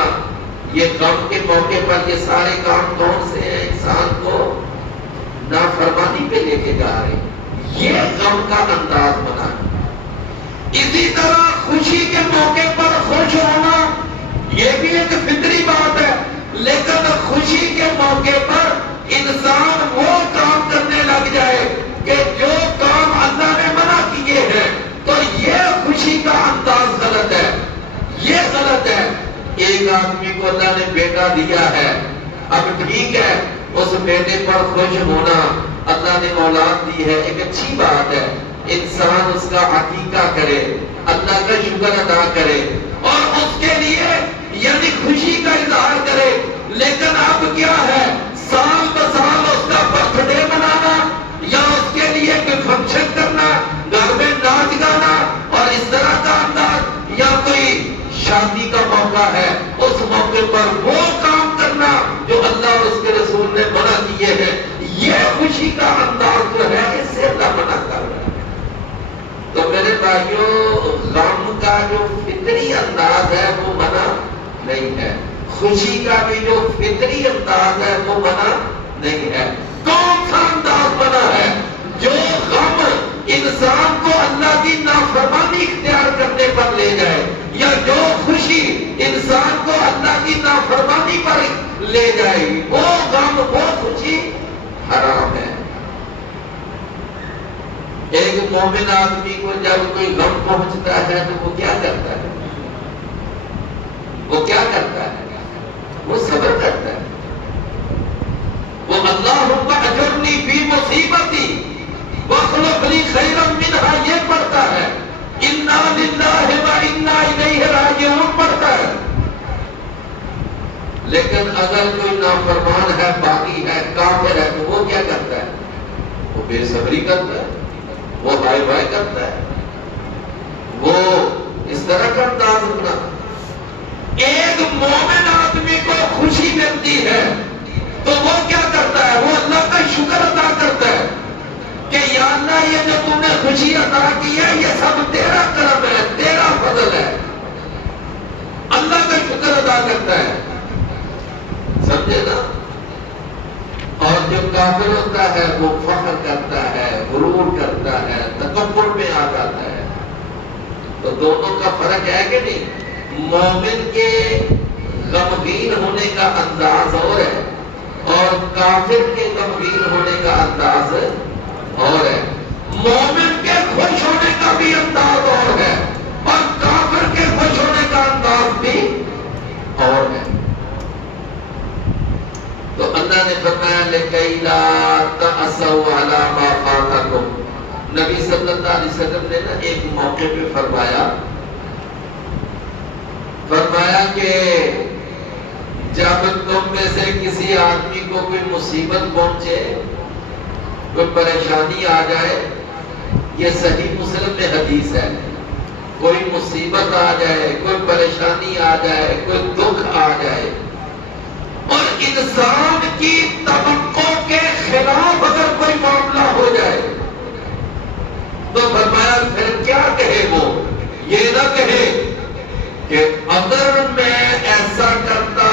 یہ غم کے موقع پر یہ سارے کام کون سے ہیں؟ انسان کو نافرمانی پہ لے کے جا رہے ہیں، یہ غم کا انداز بنا ہے۔ اسی طرح خوشی کے موقع پر خوش ہونا یہ بھی ایک فطری بات ہے، لیکن خوشی کے موقع پر انسان وہ کام کرنے لگ جائے کہ جو کام اللہ نے منع کیے ہیں، تو یہ خوشی کا انداز غلط ہے، یہ غلط ہے۔ ایک آدمی کو اللہ نے بیٹا دیا ہے، اب ٹھیک ہے اس بیٹے پر خوش ہونا، اللہ نے اولاد دی ہے، ایک اچھی بات ہے، انسان اس کا عقیقہ کرے، اللہ کا شکر ادا کرے اور اس کے لیے یعنی خوشی کا اظہار کرے۔ لیکن اب کیا ہے، سال بسال اس کا برتھ ڈے منانا یا اس کے لیے کوئی فنکشن کرنا، گھر میں ناچ گانا اور اس طرح کا انداز، یا کوئی شادی کا موقع ہے اس موقع پر وہ کام کرنا جو اللہ اور اس کے رسول نے منع کیے ہیں، یہ خوشی کا انداز جو ہے اس سے اللہ منع کر رہا ہے۔ تو میرے بھائیوں، غم کا جو فطری انداز ہے وہ منع نہیں ہے، خوشی کا بھی جو فطری انداز ہے وہ منع نہیں ہے۔ کون سا انداز منع ہے؟ جو غم انسان کو اللہ کی نافرمانی اختیار کرنے پر لے جائے، یا جو خوشی انسان کو اللہ کی نافرمانی پر لے جائے، وہ غم وہ خوشی حرام ہے۔ ایک مومن آدمی کو جب کوئی غم پہنچتا ہے تو وہ کیا کرتا ہے؟ وہ کیا کرتا ہے؟ وہ صبر کرتا ہے، وہ اللہم اجرنی فی مصیبتی واخلف لی خیرا منہا یہ پڑھتا ہے، انا للہ و انا الیہ راجعون پڑھتا ہے۔ لیکن اگر کوئی نافرمان ہے، باغی ہے، کافر ہے، تو وہ کیا کرتا ہے؟ وہ بے صبری کرتا ہے، وہ ہائے ہائے کرتا ہے، وہ اس طرح کا انداز اپنا۔ ایک مومن آدمی کو خوشی ملتی ہے تو وہ کیا کرتا ہے؟ وہ اللہ کا شکر ادا کرتا ہے کہ یا اللہ یہ جو تم نے خوشی عطا کی ہے یہ سب تیرا کرم ہے، تیرا فضل ہے، اللہ کا شکر ادا کرتا ہے، سمجھے نا؟ اور جو کافر ہوتا ہے وہ فخر کرتا ہے، غرور کرتا ہے، تکبر میں آ جاتا ہے۔ تو دونوں کا فرق ہے کہ نہیں؟ مومن کے غمگین ہونے کا انداز اور ہے اور کافر کے غمگین ہونے کا انداز اور ہے۔ مومن کے خوش ہونے کا بھی انداز اور ہے اور کافر کے خوش ہونے کا انداز بھی اور ہے۔ تو اللہ نے فرمایا لِكَيْ لَا تَأْسَوْا عَلَىٰ مَا فَاتَكُمْ، نبی صلی اللہ علیہ وسلم نے نا ایک موقع پہ فرمایا کہ جب تم میں سے کسی آدمی کو کوئی مصیبت پہنچے، کوئی پریشانی آ جائے، یہ صحیح مسلم میں حدیث ہے، کوئی مصیبت آ جائے، کوئی پریشانی آ جائے، کوئی دکھ آ جائے اور انسان کی توقع کے خلاف اگر کوئی معاملہ ہو جائے تو فرمایا پھر کیا کہے؟ وہ یہ نہ کہے کہ اگر میں ایسا کرتا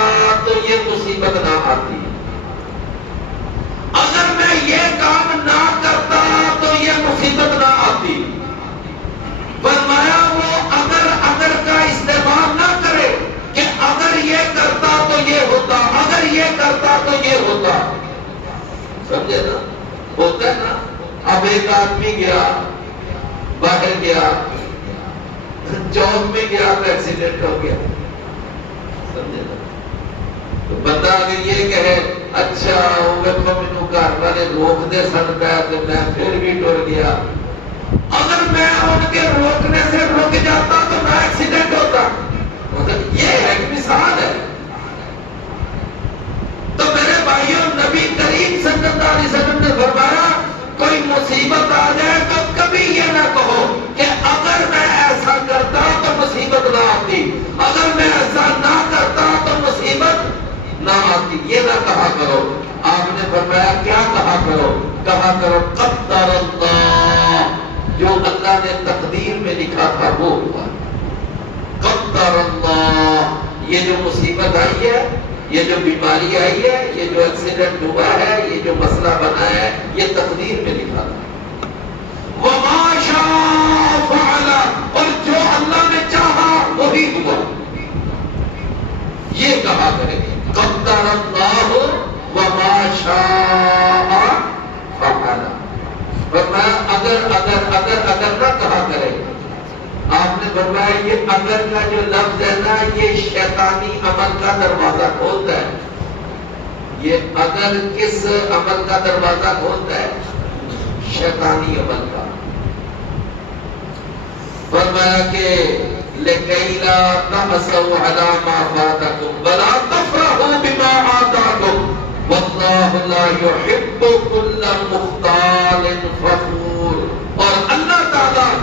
تو یہ مصیبت نہ آتی، اگر میں یہ کام نہ کرتا تو یہ مصیبت نہ آتی۔ فرمایا وہ اگر کا استعمال نہ کرے کہ اگر یہ کرتا تو یہ ہوتا، اگر یہ کرتا تو یہ ہوتا، سمجھے نا؟ ہوتا ہے نا؟ اب ایک آدمی گیا، باہر گیا، چوک میں گیا تو ایکسیڈنٹ ہو گیا، سمجھے نا؟ تو بندہ اگر یہ کہے اچھا ہوگا مینو گھر والے روک دے سن پہ تو میں پھر بھی ٹر گیا، اگر میں ان کے روکنے سے رک جاتا تو میں ایکسیڈنٹ ہوتا، مطلب یہ ایک مثال ہے۔ تو میرے بھائیوں، نبی کریم صلی اللہ علیہ وسلم نے فرمایا کوئی مصیبت آ جائے تو کبھی یہ نہ کہو کہ اگر میں ایسا کرتا تو مصیبت نہ آتی، اگر میں ایسا نہ کرتا تو مصیبت نہ آتی، یہ نہ کہا کرو۔ آپ نے فرمایا کیا کہا کرو قدر اللہ، جو اللہ نے تقدیر میں لکھا تھا وہ ہوا، قدر اللہ، یہ جو مصیبت آئی ہے یہ جو بیماری آئی ہے، یہ جو ایکسیڈنٹ ہوا ہے، یہ جو مسئلہ بنا ہے، یہ تقدیر میں لکھا تھا۔ وَمَا شَاءَ فَعَلَ، اور جو اللہ نے چاہا وہی ہوا۔ یہ کہا کرے قدر اللہ وما شاء فعل۔ فرمایا اگر نہ کہا کرے۔ آپ نے فرمایا یہ اگر کا جو لفظ ہے نا، یہ شیطانی عمل کا دروازہ کھولتا ہے۔ یہ اگر کس عمل کا دروازہ کھولتا ہے؟ شیطانی عمل کا۔ فرمایا کہ لِكَيْ لَا تَأْسَوْا عَلَى مَا فَاتَكُمْ وَلَا تَفْرَحُوا بِمَا آتَاكُمْ وَاللَّهُ لَا يُحِبُّ كُلَّ مُخْتَالٍ فَخُورٍ۔ اور اللہ تعالیٰ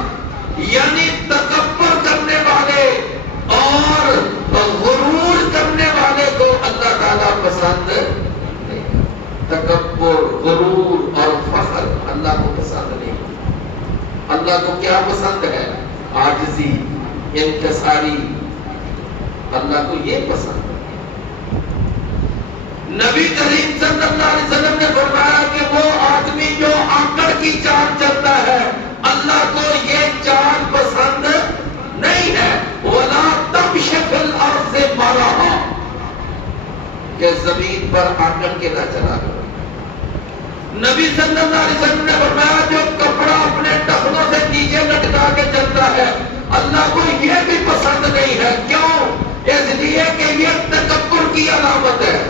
یعنی تکبر کرنے والے اور غرور کرنے والے کو اللہ تعالیٰ پسند نہیں۔ تکبر، غرور اور فخر اللہ کو پسند نہیں۔ اللہ کو کیا پسند ہے؟ عاجزی، انکساری، اللہ کو یہ پسند ہے۔ نبی کریم صلی اللہ علیہ وسلم نے فرمایا کہ وہ آدمی جو آکڑ کی چال چلتا ہے، اللہ کو یہ چال پسند نہیں ہے۔ وَلَا تَمْشِ فِي الْأَرْضِ مَرَحًا، کہ زمین پر آکڑ کے نہ چلا کرو۔ نبی صلی اللہ علیہ وسلم نے فرمایا جو کپڑا اپنے ٹخنوں سے نیچے لٹکا کے چلتا ہے، اللہ کو یہ بھی پسند نہیں ہے۔ کیوں؟ اس لیے کہ یہ تکبر کی علامت ہے۔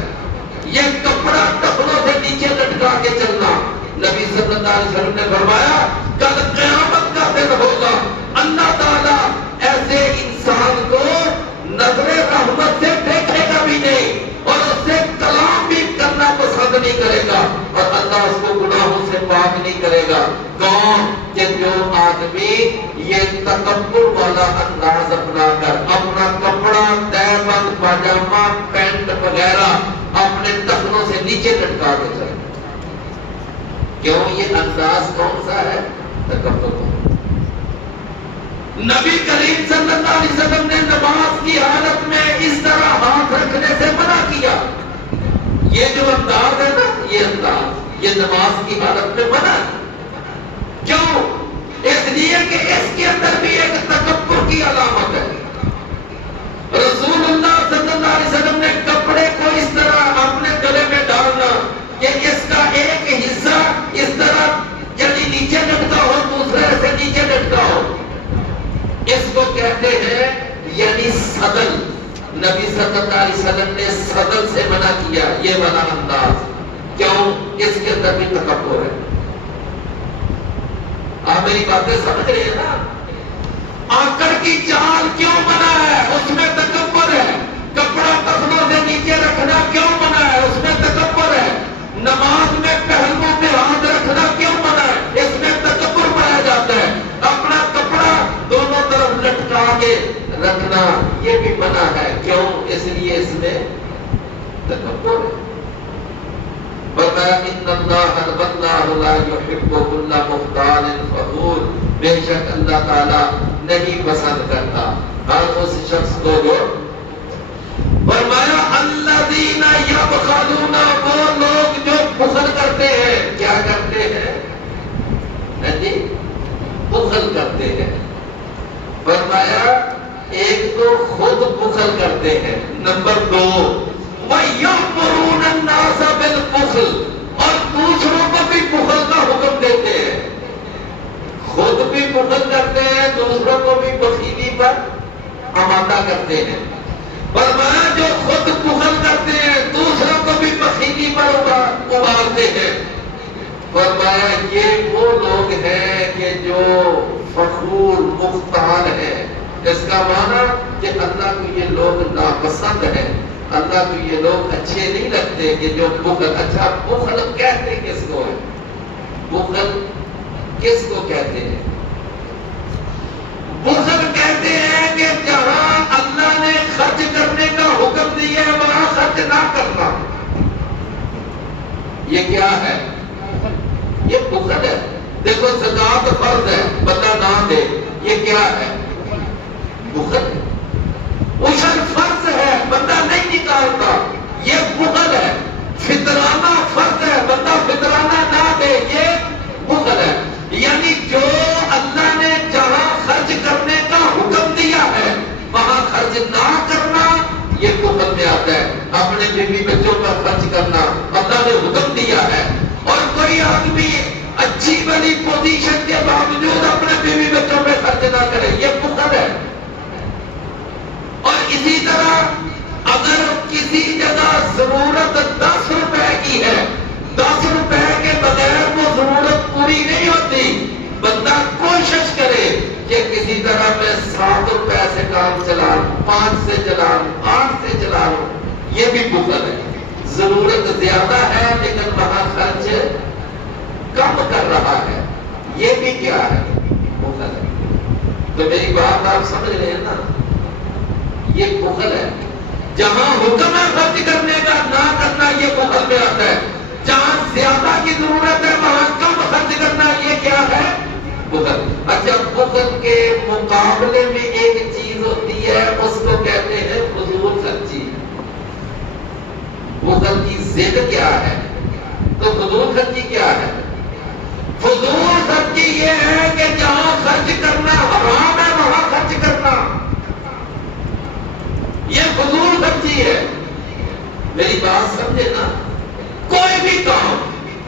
یہ کپڑا ٹخنوں سے نیچے لٹکا کے چلنا۔ نبی صلی اللہ علیہ وسلم نے فرمایا کل قیامت کا دن ہوگا، اللہ تعالیٰ ایسے انسان کو نظر رحمت سے دیکھے گا بھی نہیں اور اس سے کلام بھی کرنا پسند نہیں کرے گا، اور اللہ اس کو گناہوں سے پاک نہیں کرے گا۔ کون؟ کہ جو آدمی یہ تکبر والا انداز اپنا کر اپنا کپڑا، تہبند، پاجامہ، پینٹ وغیرہ اپنے ٹخنوں سے نیچے لٹکا کے چلے۔ کیوں؟ یہ انداز کون سا ہے؟ تکبر کا۔ نبی کریم صلی اللہ علیہ وسلم نے نماز کی حالت میں اس طرح ہاتھ رکھنے سے منع کیا۔ یہ جو انداز ہے نا، یہ انداز، یہ نماز کی حالت میں منع ہے۔ کیوں؟ اس لیے کہ اس کے اندر بھی ایک تکبر کی علامت ہے۔ رسول اللہ صلی اللہ علیہ وسلم نے کپڑے کو اس طرح اپنے گلے میں ڈالنا کہ اس کا ایک حصہ اس طرح یعنی نیچے لٹکا ہو، دوسرے سے نیچے لٹکا ہو، اس کو کہتے ہیں یعنی صدل۔ نبی صلی اللہ علیہ وسلم نے صدل سے منع کیا، یہ والا انداز۔ کیوں؟ اس کے اندر بھی تکبر ہے۔ آپ میری باتیں سمجھ رہے ہیں نا؟ آکڑ کی چال کیوں منع ہے؟ اس میں تکبر ہے۔ کپڑا ٹخنوں سے نیچے رکھنا کیوں منع ہے؟ اس میں تکبر ہے۔ نماز میں پہلووں پہ ہاتھ رکھنا کیوں منع ہے؟ اس میں تکبر پایا جاتا ہے۔ اپنا کپڑا دونوں طرف لٹکا کے رکھنا یہ بھی منع ہے۔ کیوں؟ اس لیے اس میں تکبر ہے۔ ان اللہ لا يحب كل مختال فخور، بے شک اللہ تعالیٰ نہیں پسند کرتا ہر اس شخص کو جو فرمایا الذین یبخلون، وہ لوگ جو بخل کرتے ہیں۔ کیا کرتے ہیں؟ جی بخل کرتے ہیں۔ فرمایا ایک تو خود بخل کرتے ہیں، نمبر 2 وَيَأْمُرُونَ النَّاسَ بِالْبُخْلِ، اور دوسروں کو بھی بخل کا حکم دیتے ہیں۔ خود بھی بخل کرتے ہیں، دوسروں کو بھی بخیلی پر آمادہ کرتے ہیں۔ فرمایا جو خود بخل کرتے ہیں دوسروں کو بھی بخیلی پر ابالتے ہیں۔ فرمایا یہ وہ لوگ ہیں کہ جو فخور، مختال ہیں۔ اس کا معنی کہ اللہ کو یہ لوگ ناپسند ہیں، اللہ کو یہ لوگ اچھے نہیں لگتے کہ جو بخل۔ اچھا بخل کہتے کس کو ہے؟ بخل کس کو کہتے ہیں؟ بخل کہتے ہیں کہ جہاں اللہ نے خرچ کرنے کا حکم دیا ہے وہاں خرچ نہ کرنا۔ یہ کیا ہے؟ یہ بخل ہے۔ دیکھو زکوٰۃ فرض ہے، بندہ نہ دے، یہ کیا ہے؟ بخل ہے۔ عشر فرض ہے، بندہ نہیں نکالتا، یہ پر خرچ کرنا اللہ نے حکم دیا ہے. اور کوئی آدمی اچھی بڑی پوزیشن کے باوجود اپنے بیوی بچوں پہ خرچ نہ کرے، یہ بخل ہے. اور اسی طرح اگر کسی جگہ ضرورت 10 روپے کی ہے، 10 روپے کے بغیر وہ ضرورت پوری نہیں ہوتی. بندہ کوشش کرے کہ کسی طرح میں 7 روپے سے کام چلا لوں، 5 سے چلا لوں، 8 سے چلا لوں. یہ بھی بخل ہے. ضرورت زیادہ ہے لیکن وہاں خرچ کم کر رہا ہے، یہ بھی کیا ہے؟ بخل ہے. تو میری بات آپ سمجھ رہے ہیں نا، یہ بخل ہے. جہاں حکم ہے خرچ کرنے کا نہ کرنا، یہ بخل میں آتا ہے. جہاں زیادہ کی ضرورت ہے وہاں کم خرچ کرنا، یہ کیا ہے؟ بخل. اچھا، بخل کے مقابلے میں ایک چیز ہوتی ہے، اس کو کہتے ہیں فضول خرچی. بخل کی ضد کیا ہے؟ تو فضول خرچی کیا ہے؟ فضول خرچی یہ ہے کہ جہاں خرچ کرنا حرام ہے وہاں خرچ کرنا، یہ فضول خرچی ہے. میری بات سمجھے نا. کوئی بھی کام،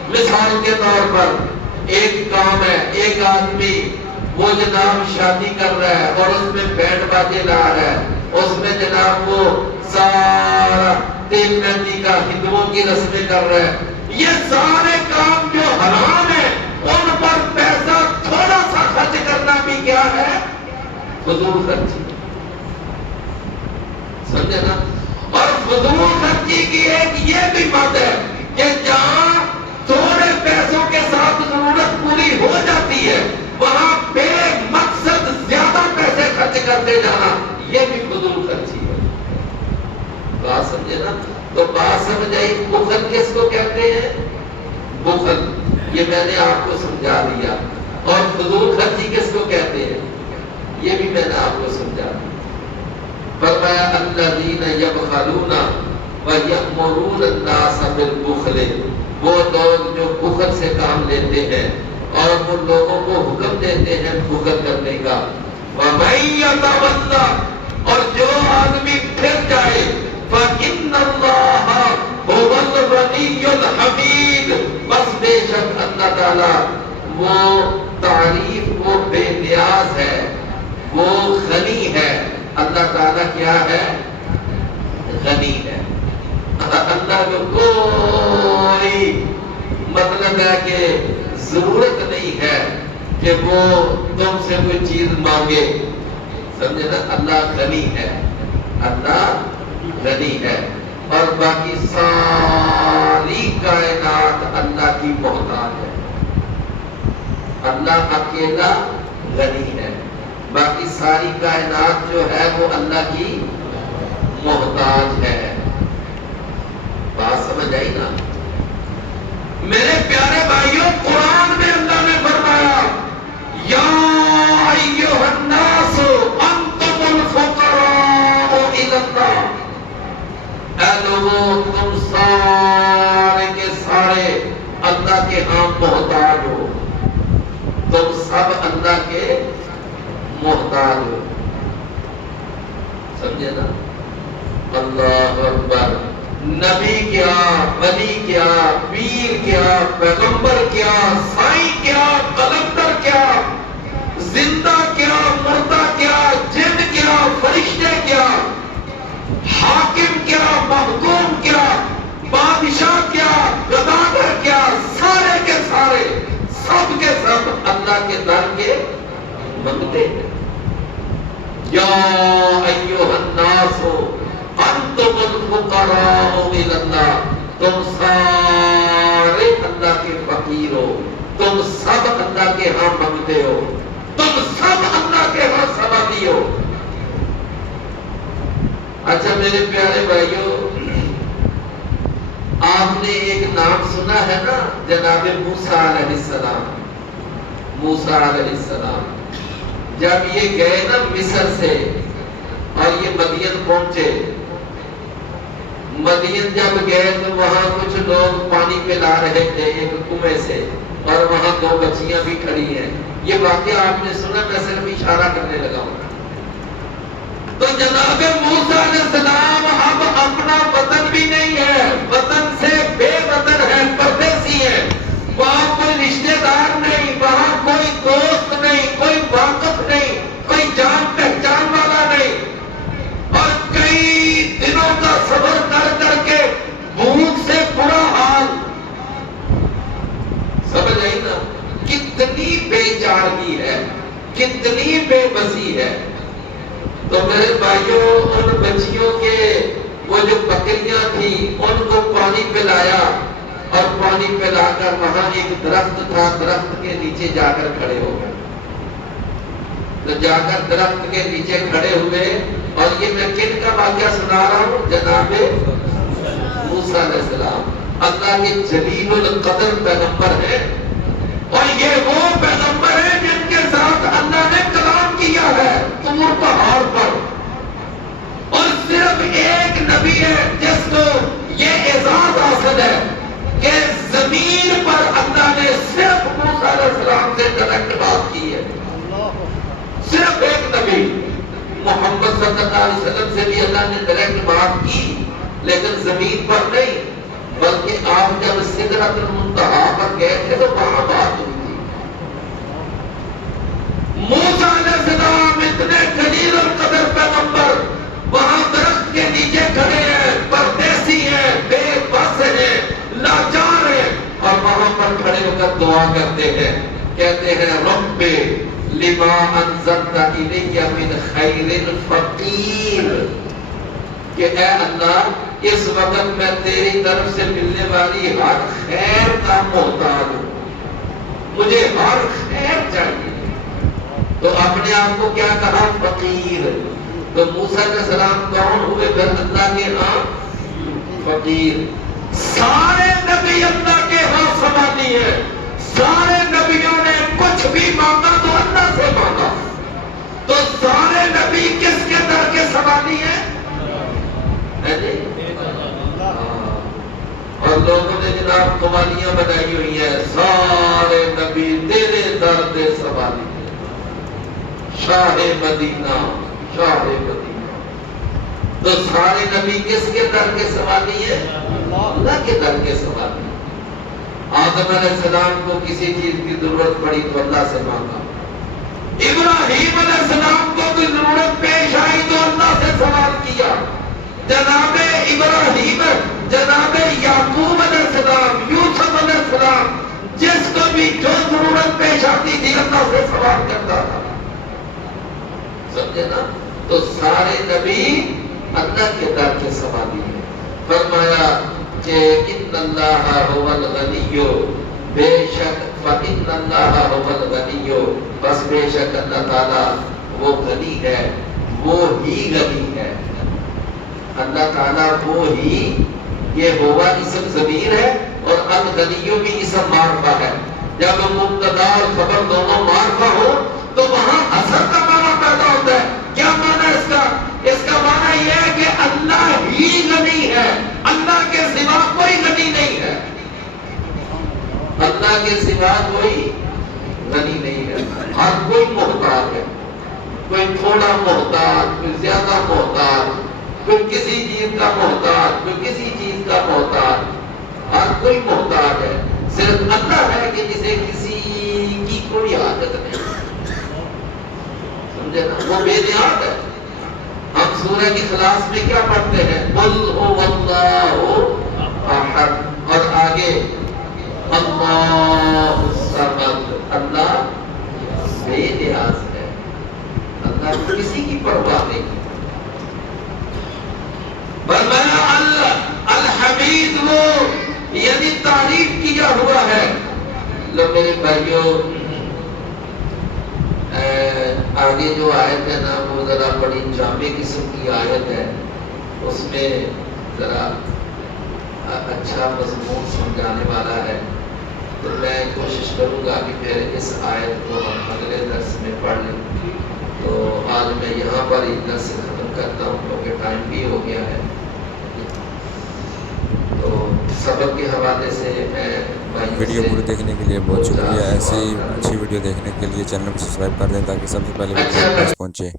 مثال کے طور پر ایک کام ہے، ایک آدمی وہ جناب شادی کر رہا ہے اور اس میں بینڈ باجے لا رہا ہے، اس میں جناب وہ سارا تیل مہندی کا ہندوؤں کی رسمیں کر رہا ہے. یہ سارے کام جو حرام ہے ان پر پیسہ تھوڑا سا خرچ کرنا بھی کیا ہے؟ فضول خرچی. سمجھے نا. اور فضول خرچی کی ایک یہ بھی بات ہے کہ جہاں تھوڑے پیسوں کے ساتھ ضرورت پوری ہو جاتی ہے وہاں بے مقصد زیادہ پیسے خرچ کرتے جانا، یہ بھی فضول خرچی ہے. بات سمجھے نا. تو بات سمجھ آئی. بخل کس کو کہتے ہیں؟ بخل یہ میں نے آپ کو سمجھا دیا. اور فضول خرچی کس کو کہتے ہیں؟ یہ بھی میں نے آپ کو سمجھا دیا. فرمایا الذین یبخلون ویأمرون الناس بالبخل، وہ لوگ جو بخل سے کام لیتے ہیں اور وہ لوگوں کو حکم دیتے ہیں بخل کرنے کا. ومن یتولی، اور جو آدمی پھر جائے، فإن اللہ هو الغنی الحمید، بس بے شک اللہ تعالی وہ تعریف کو بے نیاز ہے، وہ غنی ہے. اللہ تعالیٰ کیا ہے؟ غنی ہے. اللہ کو کوئی مطلب ہے کہ ضرورت نہیں ہے کہ وہ تم سے کوئی چیز مانگے. سمجھے نا. اللہ غنی ہے، اللہ غنی ہے. اور باقی ساری کائنات اللہ کی محتاج ہے. اللہ اکیلا غنی ہے، باقی ساری کائنات جو ہے وہ اللہ کی محتاج ہے. بات سمجھ آئی نا. میرے پیارے بھائیوں، قرآن میں اللہ نے فرمایا یا ایھا الناس انتم الفقراء الی اللہ، اے لوگوں تم سارے کے سارے اللہ کے ہاں محتاج ہو. تم سب اللہ کے محتاج ہو. سمجھے نا. اللہ اکبر. نبی کیا، ولی کیا، پیر کیا، پیغمبر کیا، سائیں کیا، قلندر کیا، زندہ کیا، مردہ کیا، جن کیا، فرشتے کیا، حاکم کیا، محکوم کیا، بادشاہ کیا، گداگر کیا، سارے کے سارے سب کے سب اللہ کے در کے منگتے ہیں. یا ایھا الناس انتم الفقراء الی اللہ، تم سارے اللہ کے فقیر ہو، تم سب اللہ کے ہاں منگتے ہو، تم سب اللہ کے ہاں سوادی ہو. اچھا میرے پیارے بھائیوں، آپ نے ایک نام سنا ہے نا، جناب موسیٰ علیہ السلام. موسیٰ علیہ السلام جب یہ گئے نا مصر سے اور یہ مدین پہنچے، مدین جب گئے تو وہاں کچھ لوگ پانی پلا رہے تھے ایک کنویں سے، اور وہاں 2 بچیاں بھی کھڑی ہیں. یہ واقعہ آپ نے سنا، میں صرف اشارہ کرنے لگا ہوں. تو جناب موسیٰ علیہ السلام اب اپنا وطن بھی نہیں ہے، وطن سے بے وطن ہے، پردیسی ہے، وہاں کوئی رشتہ دار نہیں، وہاں کوئی دوست نہیں، کوئی واقف نہیں، کوئی جان پہچان والا نہیں، اور کئی دنوں کا سفر کر کر کے بھوک سے برا حال، سمجھ آئی نا؟ کتنی بے چارگی ہے، کتنی بے بسی ہے۔ تو میرے بھائیوں، ان بچیوں کے وہ جو بکریاں تھیں ان کو پانی پلایا، اور پانی پلا کر وہاں ایک درخت تھا، درخت کے نیچے جا کر کھڑے ہو گئے۔ تو جا کر درخت کے نیچے کھڑے ہوئے، اور یہ میں کن کا واقعہ سنا رہا ہوں؟ جناب موسیٰ علیہ السلام، اللہ کے جلیل القدر پیغمبر ہیں، اور یہ وہ پیغمبر ہیں جن کے ساتھ اللہ نے کلام کیا ہے طور پہاڑ پر، اور صرف ایک نبی ہے جس کو یہ اعزاز حاصل ہے کہ زمین پر اللہ نے صرف موسیٰ علیہ السلام سے ڈائریکٹ بات کی ہے، صرف ایک نبی محمد صلی اللہ علیہ وسلم سے بھی اللہ نے ڈائریکٹ بات کی، لیکن زمین پر نہیں، بلکہ آپ جب سدرۃ المنتہا پر گئے تھے تو وہاں بات ہوئی تھی۔ موسیٰ علیہ السلام اتنے جلیل القدر پیغمبر وہاں درخت کے نیچے کھڑے ہیں، پردیسی ہیں، بے بس ہیں، لاچار ہیں، اور وہاں پر کھڑے ہو کر دعا کرتے ہیں، کہتے ہیں رب لما انزلت الی من خیر فقیر، کہ اے اللہ اس وقت میں تیری طرف سے ملنے والی ہر خیر کا محتاج ہوں، مجھے ہر خیر چاہیے۔ تو اپنے آپ کو کیا کہا؟ فقیر۔ تو موسیٰ علیہ السلام کون ہوئے پھر اللہ کے ہاں؟ فقیر۔ سارے نبی اللہ کے ہاں سوالی ہیں، سارے نبیوں نے کچھ بھی مانگا تو اللہ سے مانگا، تو سارے نبی کس کے در کے سوالی ہیں؟ اور لوگوں نے جناب قوالیاں بنائی ہوئی ہیں، سارے نبی تیرے در دے سوالی ہیں، شاہ مدینہ، شاہ مدینہ۔ تو سارے نبی کس کے در کے سوالی ہیں؟ اللہ کے در کے سوالی ہیں۔ آدم علیہ السلام کو کسی چیز کی ضرورت پڑی تو اللہ سے مانگا، ابراہیم علیہ السلام کو کوئی ضرورت پیش آئی تو اللہ سے سوال کیا، جناب ابراہیم، جناب یعقوب علیہ السلام، یوسف علیہ السلام، جس کو بھی جو ضرورت پیش آتی تھی اللہ سے سوال کرتا تھا، سمجھے نا؟ تو سارے نبی اللہ کے در کے سوالی ہیں۔ فرمایا کہ ان اللہ هو الغنی، بے شک فإن اللہ هو الغنی، بس بے شک اللہ تعالیٰ وہ غنی ہے، وہ ہی غنی ہے، اللہ تعالیٰ وہ ہی، یہ ہوا اسم ضمیر ہے اور الغنی بھی اسم معرفہ ہے۔ جب مبتدا اور خبر دونوں معرفہ ہو تو وہاں اثر کا معنی پیدا ہوتا ہے۔ کیا معنی اس کا؟ اس کا معنی یہ ہے کہ اللہ ہی غنی ہے، اللہ کے سوا کوئی غنی نہیں ہے، اللہ کے سوا کوئی غنی نہیں ہے، ہر کوئی محتاج ہے، کوئی تھوڑا محتاج، کوئی زیادہ محتاج، کوئی کسی چیز کا محتاج، کوئی کسی چیز کا محتاج، ہر کوئی محتاج ہے، صرف اللہ ہے کہ جسے کسی کی کوئی حاجت نہیں، سمجھے نا؟ وہ بے نیاز ہے۔ ہم سورہ اخلاص میں کیا پڑھتے ہیں؟ قل هو اللہ احد، اور آگے اللہ الصمد، اللہ بے نیاز ہے، اللہ کو کسی کی پرواہ نہیں۔ فرمایا الحمید، وہ یعنی تعریف کیا ہوا ہے۔ لو میرے بھائیوں، آگے جو آیت ہے نا وہ ذرا بڑی جامع قسم کی آیت ہے، اس میں ذرا اچھا مضمون سمجھانے والا ہے، تو میں کوشش کروں گا کہ پھر اس آیت کو ہم اگلے درس میں پڑھ لیں۔ تو آج میں یہاں پر ہی درس ختم کرتا ہوں کیونکہ ٹائم بھی ہو گیا ہے۔ تو سبق کے حوالے سے میں ویڈیو پوری دیکھنے کے لیے بہت شکریہ۔ ایسی اچھی ویڈیو دیکھنے کے لیے چینل کو سبسکرائب کر دیں تاکہ سب سے پہلے ویڈیو آپ کے پاس پہنچے۔